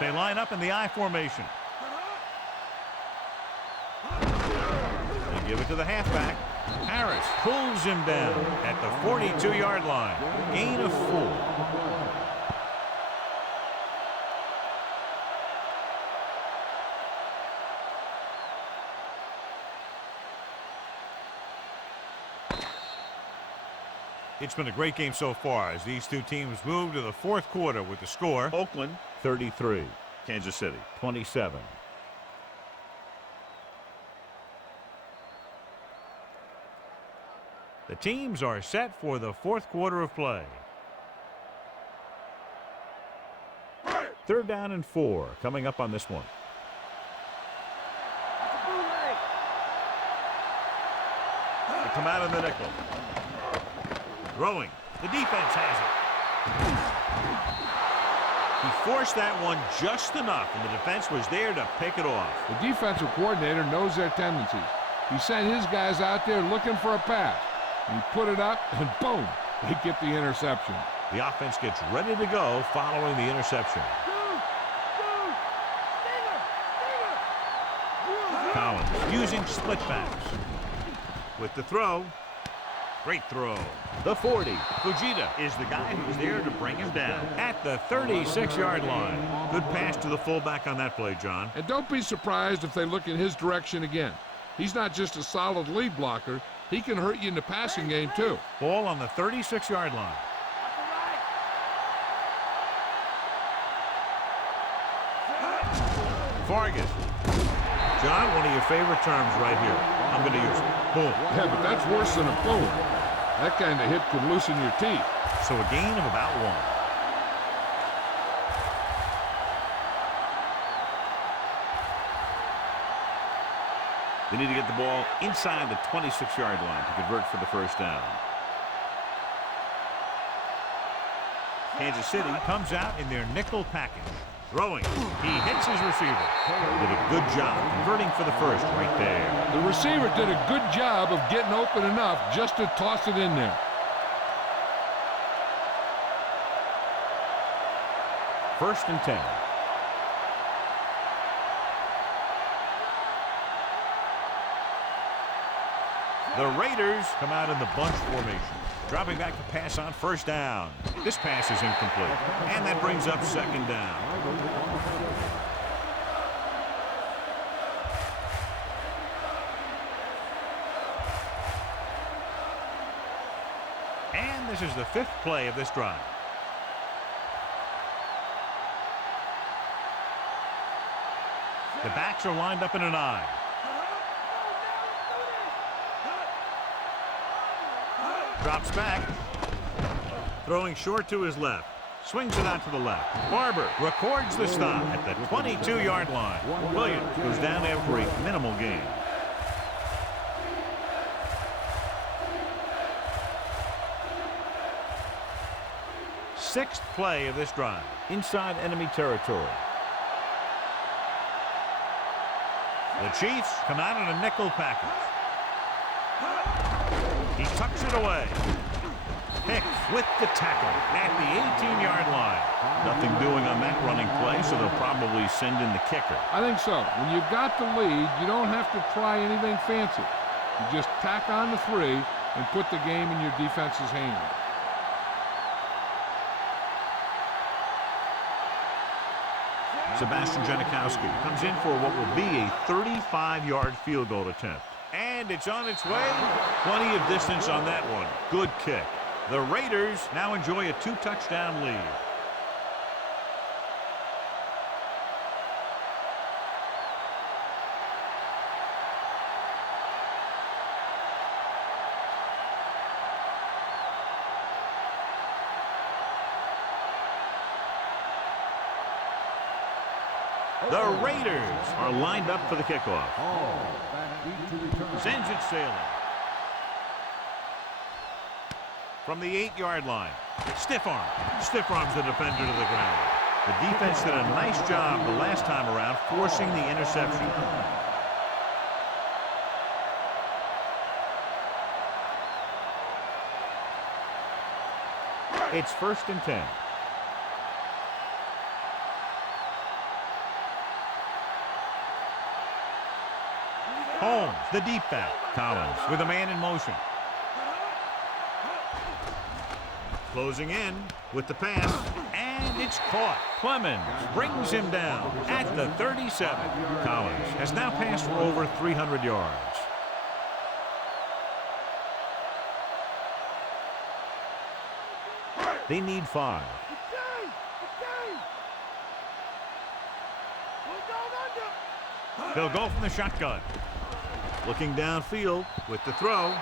They line up in the I formation. They give it to the halfback. Harris pulls him down at the 42-yard line. Gain of 4. It's been a great game so far as these two teams move to the 4th quarter with the score. Oakland 33, Kansas City 27. The teams are set for the 4th quarter of play. 3rd down and 4 coming up on this one. They come out in the nickel. Throwing. The defense has it. He forced that one just enough, and the defense was there to pick it off. The defensive coordinator knows their tendencies. He sent his guys out there looking for a pass. He put it up, and boom, they get the interception. The offense gets ready to go following the interception. Collins using split backs. With the throw. Great throw. The 40. Fujita is the guy who's there to bring him down at the 36-yard line. Good pass to the fullback on that play, John. And don't be surprised if they look in his direction again. He's not just a solid lead blocker. He can hurt you in the passing game, too. Ball on the 36-yard line. Vargas. John, one of your favorite terms right here. I'm going to use it. Boom. Yeah, but that's worse than a boom. That kind of hit could loosen your teeth. So a gain of about 1. They need to get the ball inside the 26-yard line to convert for the 1st down. Kansas City comes out in their nickel package. Throwing. He hits his receiver. Did a good job converting for the 1st right there. The receiver did a good job of getting open enough just to toss it in there. 1st and 10. The Raiders come out in the bunch formation. Dropping back to pass on 1st down. This pass is incomplete. And that brings up 2nd down. And this is the 5th play of this drive. The backs are lined up in an I. Drops back. Throwing short to his left. Swings it out to the left. Barber records the stop at the 22-yard line. Williams goes down after a minimal gain. Sixth play of this drive. Inside enemy territory. The Chiefs come out in a nickel package. He tucks it away. Hicks with the tackle at the 18-yard line. Nothing doing on that running play, so they'll probably send in the kicker. I think so. When you've got the lead, you don't have to try anything fancy. You just tack on the 3 and put the game in your defense's hands. Sebastian Janikowski comes in for what will be a 35-yard field goal attempt. And it's on its way. Plenty of distance on that one. Good kick. The Raiders now enjoy a 2-touchdown lead. The Raiders are lined up for the kickoff. Sends it sailing. From the 8-yard line. Stiff arm. Stiff arms the defender to the ground. The defense did a nice job the last time around forcing the interception. It's 1st and 10. Holmes, the deep back. Collins with a man in motion. Closing in with the pass, and it's caught. Clemens brings him down at the 37. Collins has now passed for over 300 yards. They need 5. They'll go from the shotgun. Looking downfield with the throw.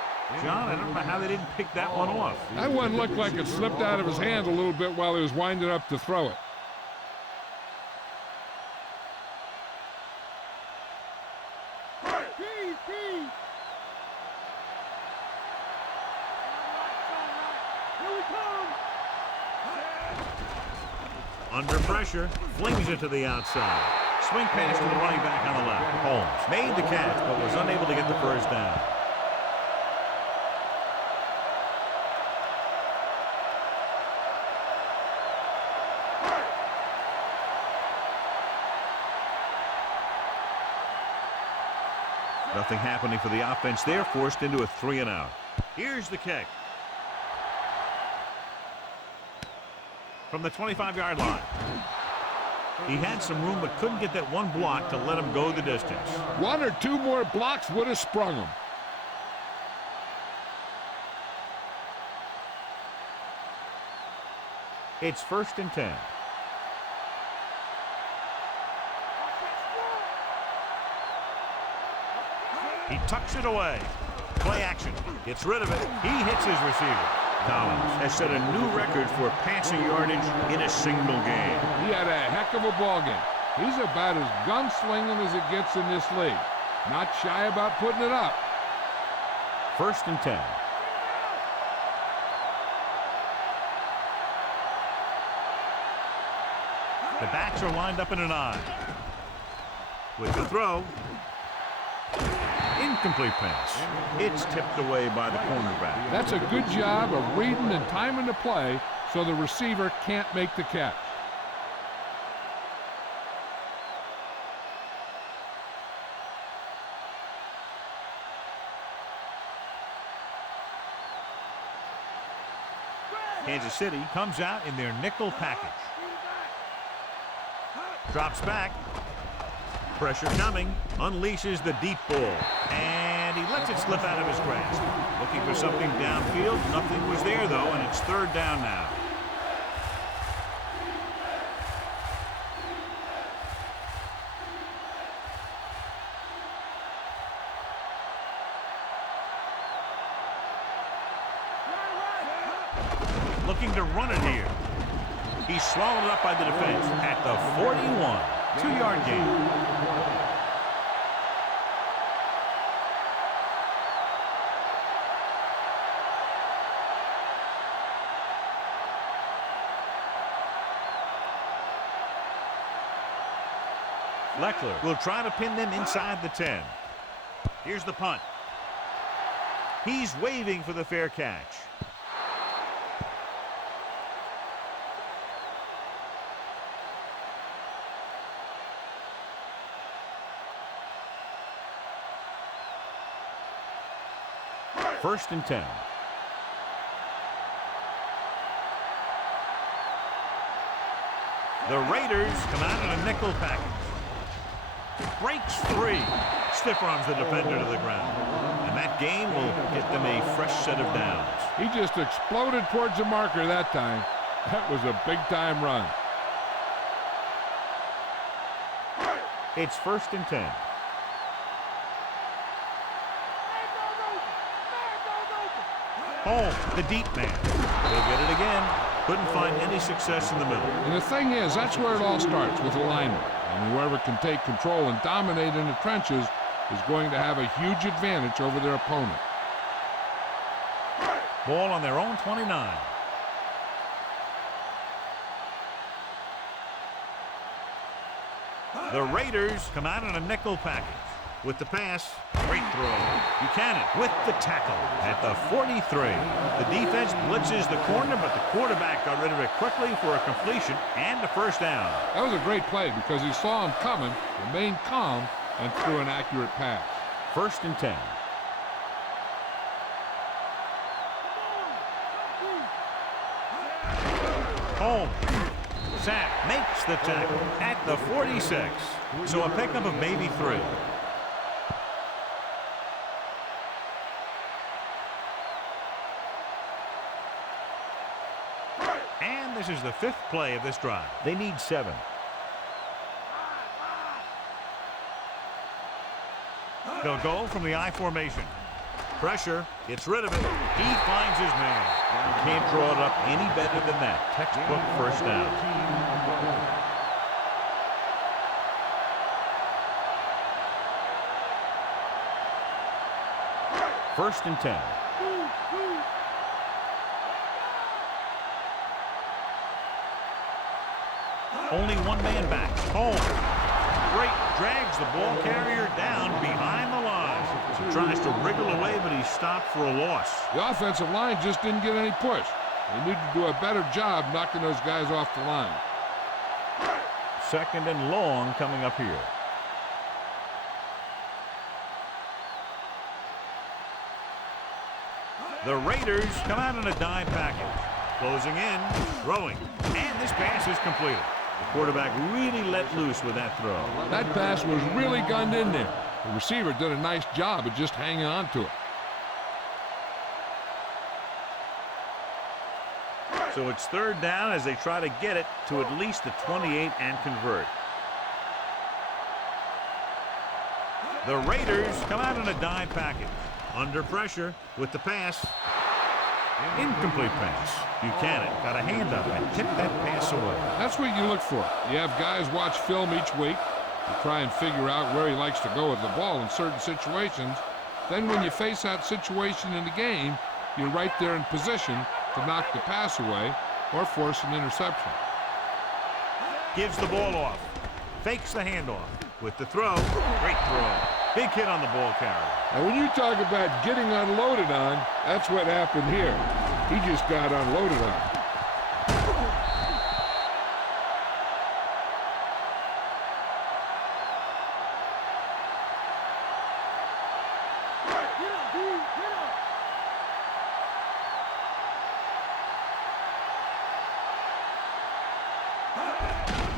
John, I don't know how they didn't pick that one off. That one looked like it slipped out of his hand a little bit while he was winding up to throw it. Under pressure, flings it to the outside. Swing pass to the running back on the left. Holmes made the catch, but was unable to get the first down. Nothing happening for the offense. They're forced into a 3-and-out. Here's the kick. From the 25-yard line. He had some room but couldn't get that one block to let him go the distance. 1 or 2 more blocks would have sprung him. It's 1st and 10. He tucks it away. Play action. Gets rid of it. He hits his receiver. Collins has set a new record for passing yardage in a single game. He had a heck of a ball game. He's about as gunslinging as it gets in this league. Not shy about putting it up. 1st and 10. The backs are lined up in an eye. With the throw. Incomplete pass. It's tipped away by the cornerback. That's a good job of reading and timing the play so the receiver can't make the catch. Kansas City comes out in their nickel package. Drops back. Pressure coming. Unleashes the deep ball. And he lets it slip out of his grasp. Looking for something downfield. Nothing was there, though, and it's 3rd down now. Looking to run it here. He's swallowed up by the defense at the 41. 2-yard gain. Leckler will try to pin them inside the 10. Here's the punt. He's waving for the fair catch. First and 10. The Raiders come out in a nickel package. Breaks 3. Stiff arms the defender to the ground. And that game will get them a fresh set of downs. He just exploded towards the marker that time. That was a big-time run. It's first and 10. Home, the deep man. He'll get it again. Couldn't find any success in the middle. And the thing is, that's where it all starts, with alignment. And whoever can take control and dominate in the trenches is going to have a huge advantage over their opponent. Ball on their own 29. The Raiders come out in a nickel package. With the pass, great throw. Buchanan with the tackle at the 43. The defense blitzes the corner, but the quarterback got rid of it quickly for a completion and a first down. That was a great play because he saw him coming, remained calm, and threw an accurate pass. First and 10. Home. Sack makes the tackle at the 46. So a pickup of maybe 3. And this is the 5th play of this drive. They need 7. They'll go from the I formation. Pressure, gets rid of it. He finds his man. You can't draw it up any better than that. Textbook first down. First and 10. Only one man back. Home. Great. Drags the ball carrier down behind the line. He tries to wriggle away, but he's stopped for a loss. The offensive line just didn't get any push. They need to do a better job knocking those guys off the line. Second and long coming up here. The Raiders come out in a dime package. Closing in, throwing, and this pass is completed. The quarterback really let loose with that throw. That pass was really gunned in there. The receiver did a nice job of just hanging on to it. So it's third down as they try to get it to at least the 28 and convert. The Raiders come out in a dime package. Under pressure with the pass. Incomplete pass. Buchanan got a hand up and tipped that pass away. That's what you look for. You have guys watch film each week to try and figure out where he likes to go with the ball in certain situations. Then when you face that situation in the game, you're right there in position to knock the pass away or force an interception. Gives the ball off. Fakes the handoff. With the throw. Great throw. Big hit on the ball carrier. And when you talk about getting unloaded on, that's what happened here. He just got unloaded on.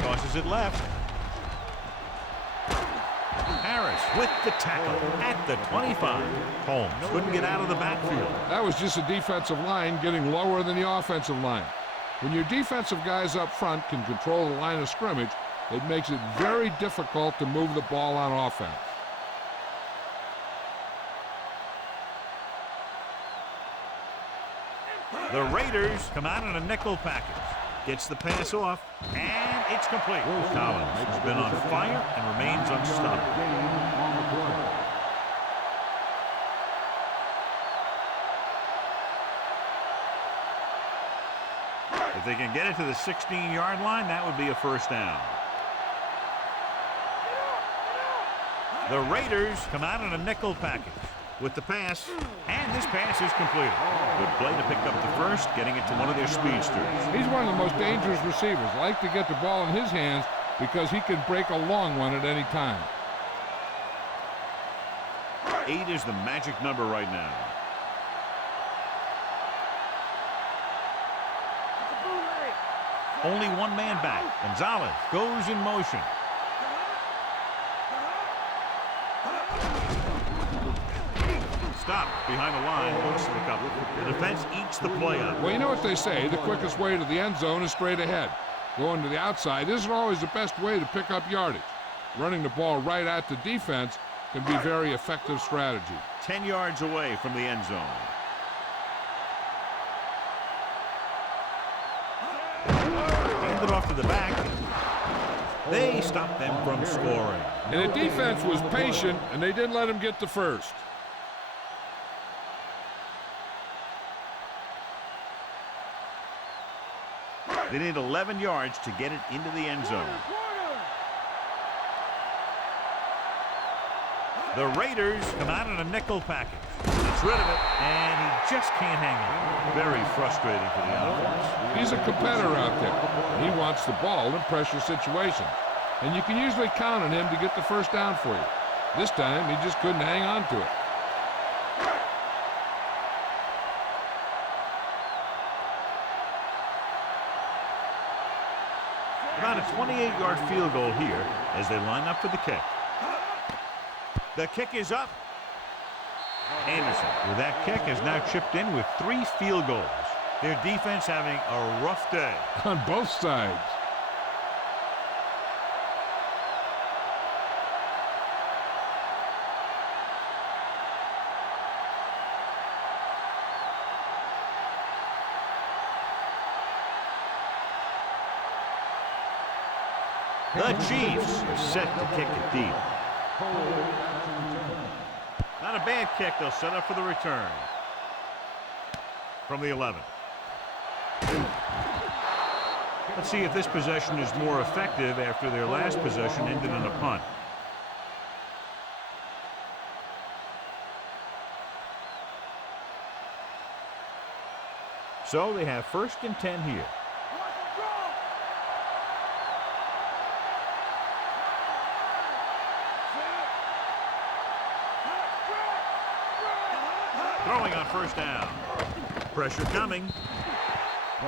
Tosses it left. With the tackle at the 25. Holmes couldn't get out of the backfield. That was just a defensive line getting lower than the offensive line. When your defensive guys up front can control the line of scrimmage, it makes it very difficult to move the ball on offense. The Raiders come out in a nickel package. Gets the pass off, and it's complete. Collins has been on fire and remains unstoppable. If they can get it to the 16-yard line, that would be a first down. The Raiders come out in a nickel package. with the pass, and this pass is completed. Good play to pick up the first, getting it to one of their speedsters. He's one of the most dangerous receivers. Like to get the ball in his hands because he can break a long one at any time. 8 is the magic number right now. Only one man back. Gonzalez goes in motion. Stop behind the line. Looks for the cover. The defense eats the play up. Well, you know what they say. The quickest way to the end zone is straight ahead. Going to the outside isn't always the best way to pick up yardage. Running the ball right at the defense can be very effective strategy. 10 yards away from the end zone. Hand it off to the back. They stopped them from scoring. And the defense was patient, and they didn't let him get the first. They need 11 yards to get it into the end zone. The Raiders come out in a nickel package. Gets rid of it, and he just can't hang on. Very frustrating for the offense. He's a competitor out there. He wants the ball in pressure situations. And you can usually count on him to get the first down for you. This time, he just couldn't hang on to it. About a 28-yard field goal here as they line up for the kick. The kick is up. Anderson, with that kick, has now chipped in with 3 field goals. Their defense having a rough day. On both sides. The Chiefs are set to kick it deep. Not a bad kick. They'll set up for the return. From the 11. Let's see if this possession is more effective after their last possession ended in a punt. So they have 1st and 10 here. Throwing on 1st down. Pressure coming.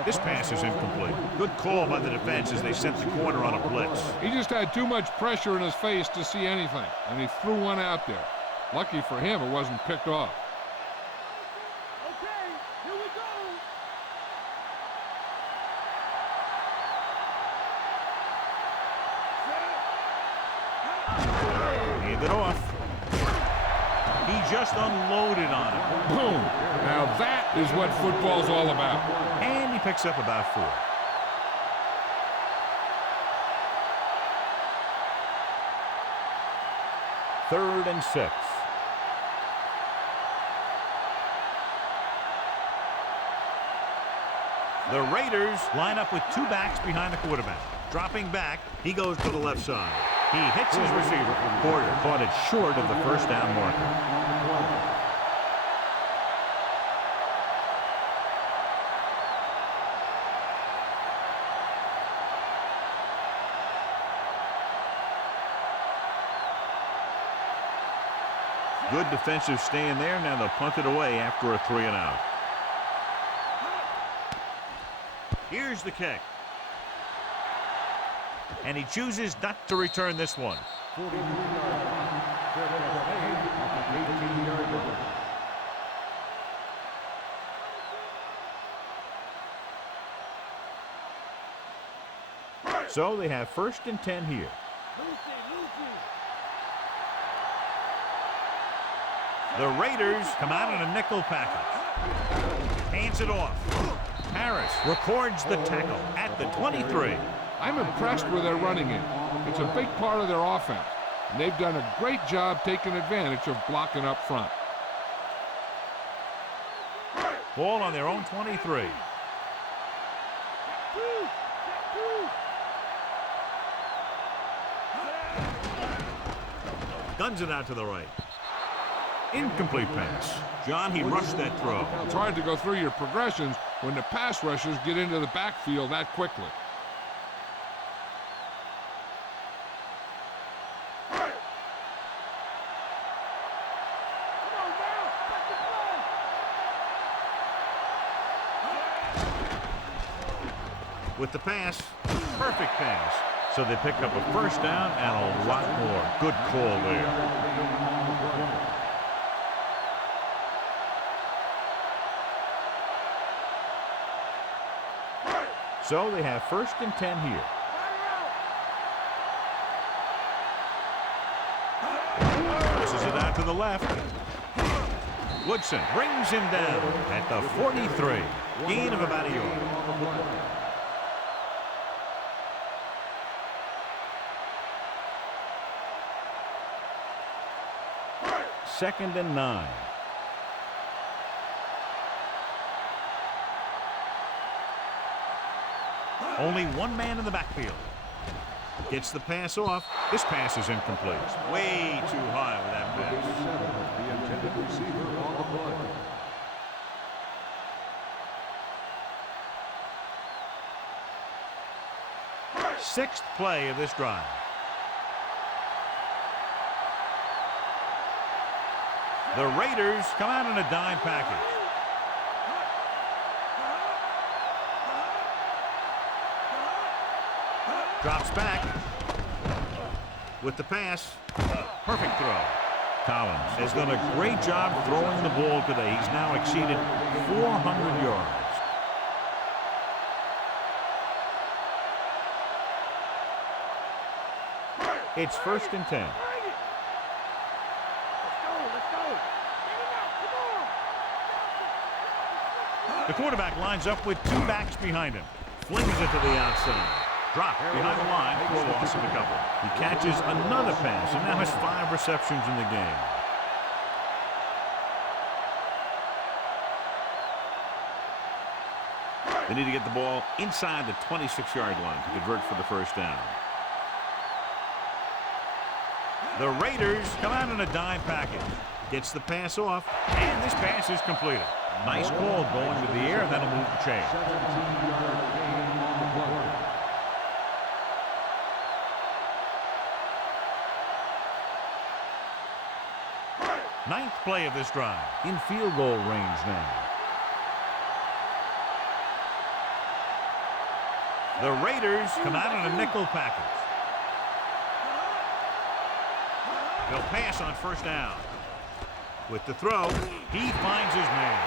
This pass is incomplete. Good call by the defense as they sent the corner on a blitz. He just had too much pressure in his face to see anything, and he threw one out there. Lucky for him, it wasn't picked off. Okay, here we go. Hand it off. He just unloaded on it. Boom! Now that is what football's all about. And he picks up about 4. Third and 6. The Raiders line up with 2 backs behind the quarterback. Dropping back, he goes to the left side. He hits his receiver. Porter caught it short of the 1st down marker. Good defensive stand there. Now they'll punt it away after a 3 and out. Here's the kick. And he chooses not to return this one. 43-yard line. Fair catch made at the 18-yard line. So they have 1st and 10 here. The Raiders come out in a nickel package. Hands it off. Harris records the tackle at the 23. I'm impressed with their running game. It's a big part of their offense, and they've done a great job taking advantage of blocking up front. Ball on their own 23. Guns it out to the right. Incomplete pass. John, he rushed that throw. It's hard to go through your progressions when the pass rushers get into the backfield that quickly. With the pass, perfect pass. So they pick up a first down and a lot more. Good call there. So they have 1st and 10 here. Passes it out to the left. Woodson brings him down at the 43. Gain of about a yard. 2nd and 9. Only one man in the backfield. Gets the pass off. This pass is incomplete. Way too high with that pass. The intended receiver on the play. 6th play of this drive. The Raiders come out in a dime package. Drops back with the pass. Perfect throw. Collins has done a great job throwing the ball today. He's now exceeded 400 yards. It's 1st and 10. The quarterback lines up with 2 backs behind him. Flings it to the outside. Drop behind the line for a loss of a couple. He catches another pass and now has 5 receptions in the game. They need to get the ball inside the 26-yard line to convert for the first down. The Raiders come out in a dime package. Gets the pass off, and this pass is completed. Nice ball going to the air, and that'll move the chain. 17-yard gain on the play. Ninth play of this drive. In field goal range now. The Raiders come out in a nickel package. They'll pass on first down. With the throw, he finds his man.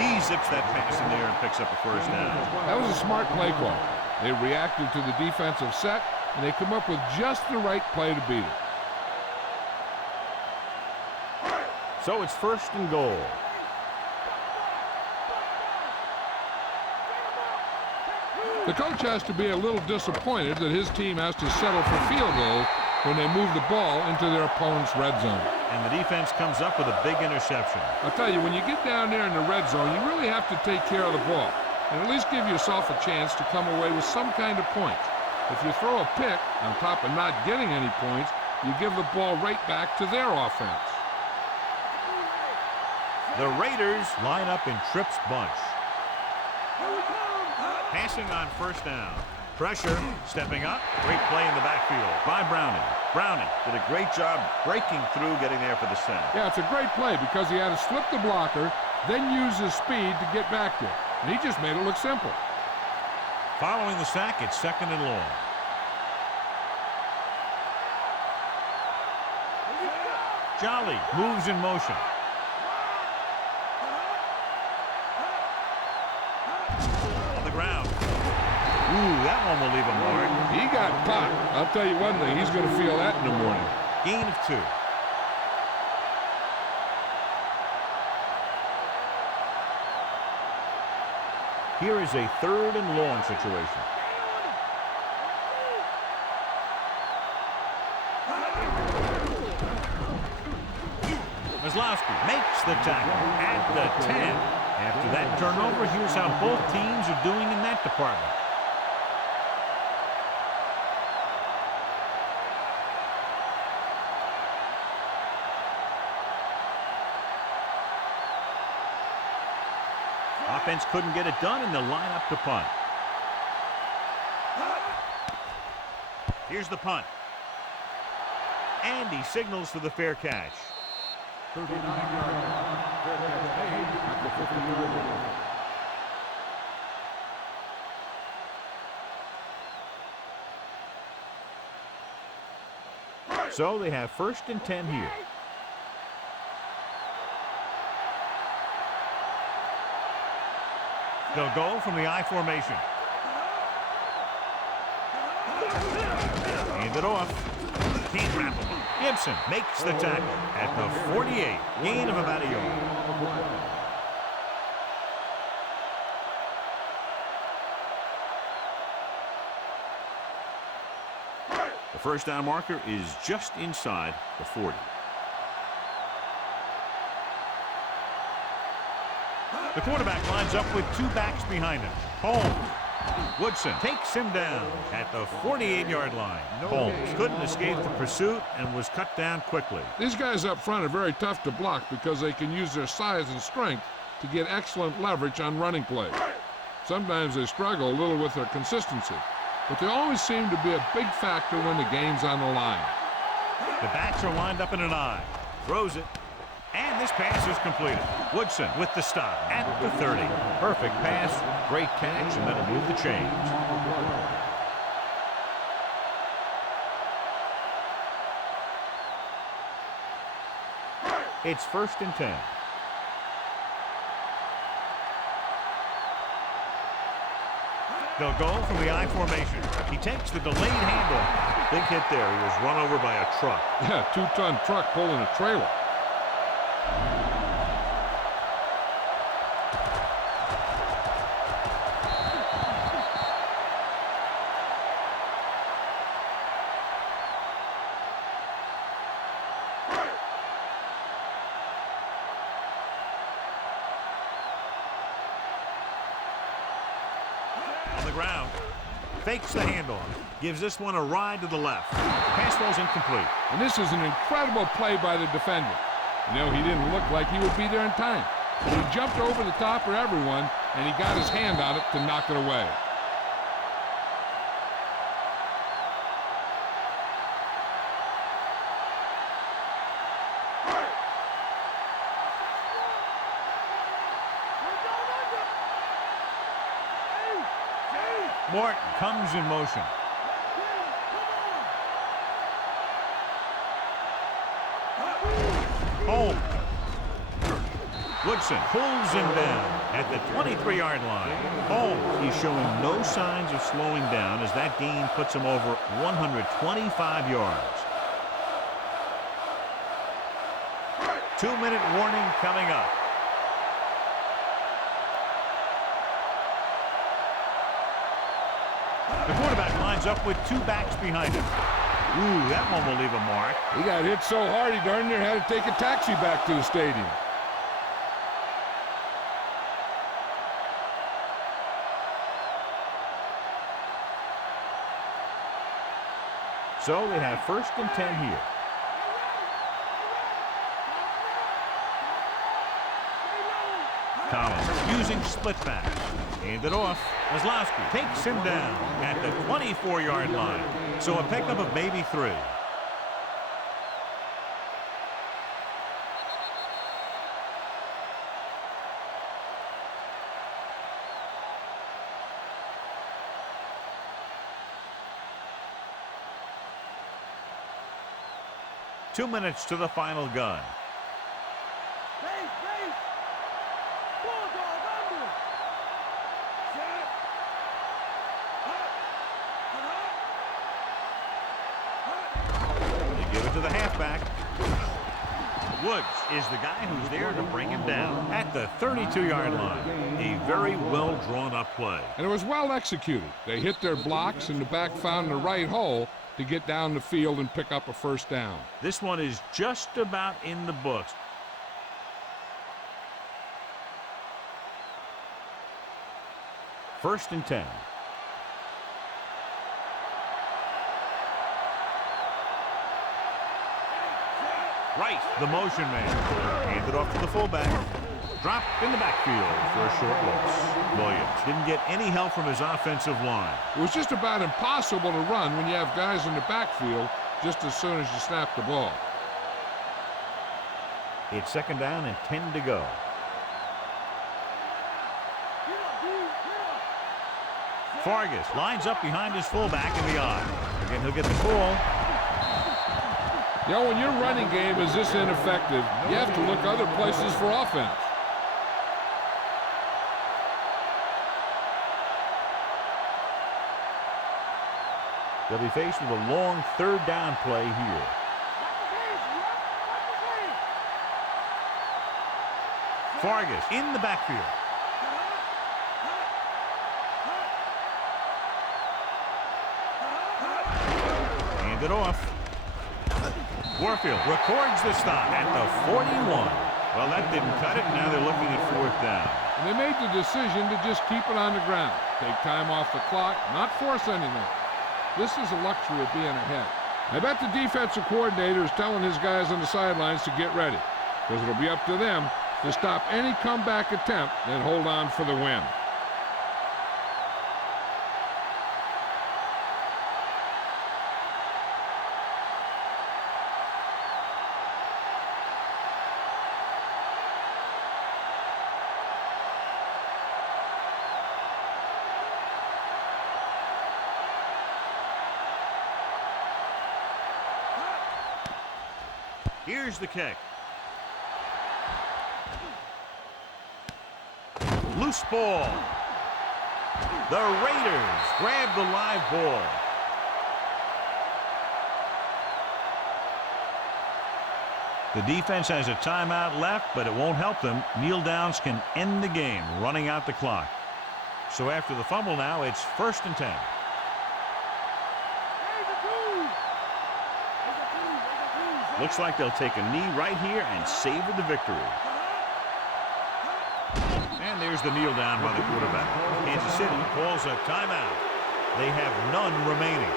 He zips that pass in the air and picks up a first down. That was a smart play call. They reacted to the defensive set, and they come up with just the right play to beat it. So it's 1st and goal. The coach has to be a little disappointed that his team has to settle for field goals when they move the ball into their opponent's red zone. And the defense comes up with a big interception. I'll tell you, when you get down there in the red zone, you really have to take care of the ball and at least give yourself a chance to come away with some kind of points. If you throw a pick on top of not getting any points, you give the ball right back to their offense. The Raiders line up in Tripp's bunch. Passing on first down. Pressure, stepping up. Great play in the backfield by Browning. Browning did a great job breaking through, getting there for the sack. Yeah, it's a great play because he had to slip the blocker, then use his speed to get back there. And he just made it look simple. Following the sack, it's 2nd and long. Jolly moves in motion. On the ground. Ooh, that one will leave a mark. He got caught. I'll tell you one thing, he's going to feel that in the morning. Gain of 2. Here is a 3rd and long situation. Maslowski makes the tackle at the 10. After that turnover, here's how both teams are doing in that department. offense couldn't get it done, and they'll line up to punt. Here's the punt. And he signals for the fair catch. 39-yard line. Fair catch made at the 50-yard line. So they have 1st and 10 here. They'll go from the I formation. Hand it off. Can't wrap him up. Gibson makes the tackle at the 48. Gain of about a yard. The first down marker is just inside the 40. The quarterback lines up with 2 backs behind him. Holmes. Woodson takes him down at the 48-yard line. Holmes couldn't escape the pursuit and was cut down quickly. These guys up front are very tough to block because they can use their size and strength to get excellent leverage on running plays. Sometimes they struggle a little with their consistency, but they always seem to be a big factor when the game's on the line. The backs are lined up in an I. Throws it. And this pass is completed. Woodson with the stop at the 30. Perfect pass, great catch, and that'll move the chains. It's 1st and 10. They'll go from the I formation. He takes the delayed handoff. Big hit there. He was run over by a truck. Yeah, 2-ton truck pulling a trailer. On the ground, fakes the handoff, gives this one a ride to the left. Pass ball's incomplete. And this is an incredible play by the defender. You know, he didn't look like he would be there in time. But he jumped over the top of everyone, and he got his hand on it to knock it away. Morton comes in motion. Holmes. Woodson pulls him down at the 23-yard line. Holmes, he's showing no signs of slowing down as that gain puts him over 125 yards. 2-minute warning coming up. The quarterback lines up with 2 backs behind him. Ooh, that one will leave a mark. He got hit so hard he darn near had to take a taxi back to the stadium. So they have 1st and 10 here. Collins using split pass. Hand it off. Kozlowski takes him down at the 24-yard line. So a pickup of maybe 3. Two minutes to the final gun. Give it to the halfback. Woods is the guy who's there to bring him down at the 32-yard line. A very well drawn up play. And it was well executed. They hit their blocks and the back found the right hole to get down the field and pick up a 1st down. This one is just about in the books. First and 10. Rice, the motion man. Hand it off to the fullback. Dropped in the backfield for a short loss. Williams didn't get any help from his offensive line. It was just about impossible to run when you have guys in the backfield just as soon as you snap the ball. It's 2nd down and 10 to go. Fargas lines up behind his fullback in the eye. Again, he'll get the call. You know, when your running game is this ineffective, you have to look other places for offense. They'll be faced with a long 3rd down play here. Fargas in the backfield. Hand it off. Warfield records the stop at the 41. Well, that didn't cut it. Now they're looking at 4th down. And they made the decision to just keep it on the ground. Take time off the clock, not force anything. This is a luxury of being ahead. I bet the defensive coordinator is telling his guys on the sidelines to get ready, because it'll be up to them to stop any comeback attempt and hold on for the win. Here's the kick. Loose ball. The Raiders grab the live ball. The defense has a timeout left, but it won't help them. Kneel downs can end the game, running out the clock. So after the fumble now, it's 1st and 10. Looks like they'll take a knee right here and savor the victory. And there's the kneel down by the quarterback. Kansas City calls a timeout. They have none remaining.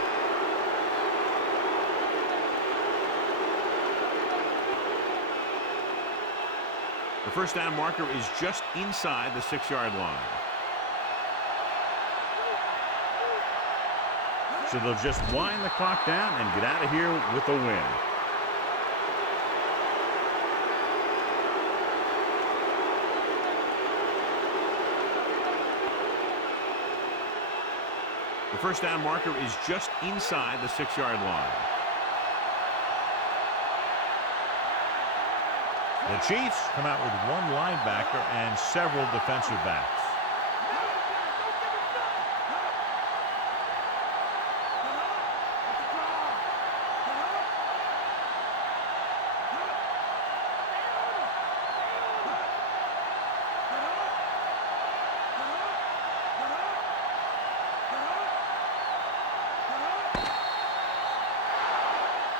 The 1st down marker is just inside the 6-yard line. So they'll just wind the clock down and get out of here with a win. The 1st down marker is just inside the 6-yard line. The Chiefs come out with 1 linebacker and several defensive backs.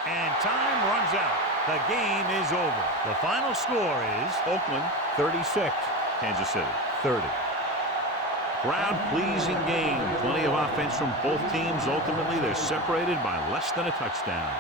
And time runs out. The game is over. The final score is Oakland 36, Kansas City 30. Crowd-pleasing game. Plenty of offense from both teams. Ultimately, they're separated by less than a touchdown.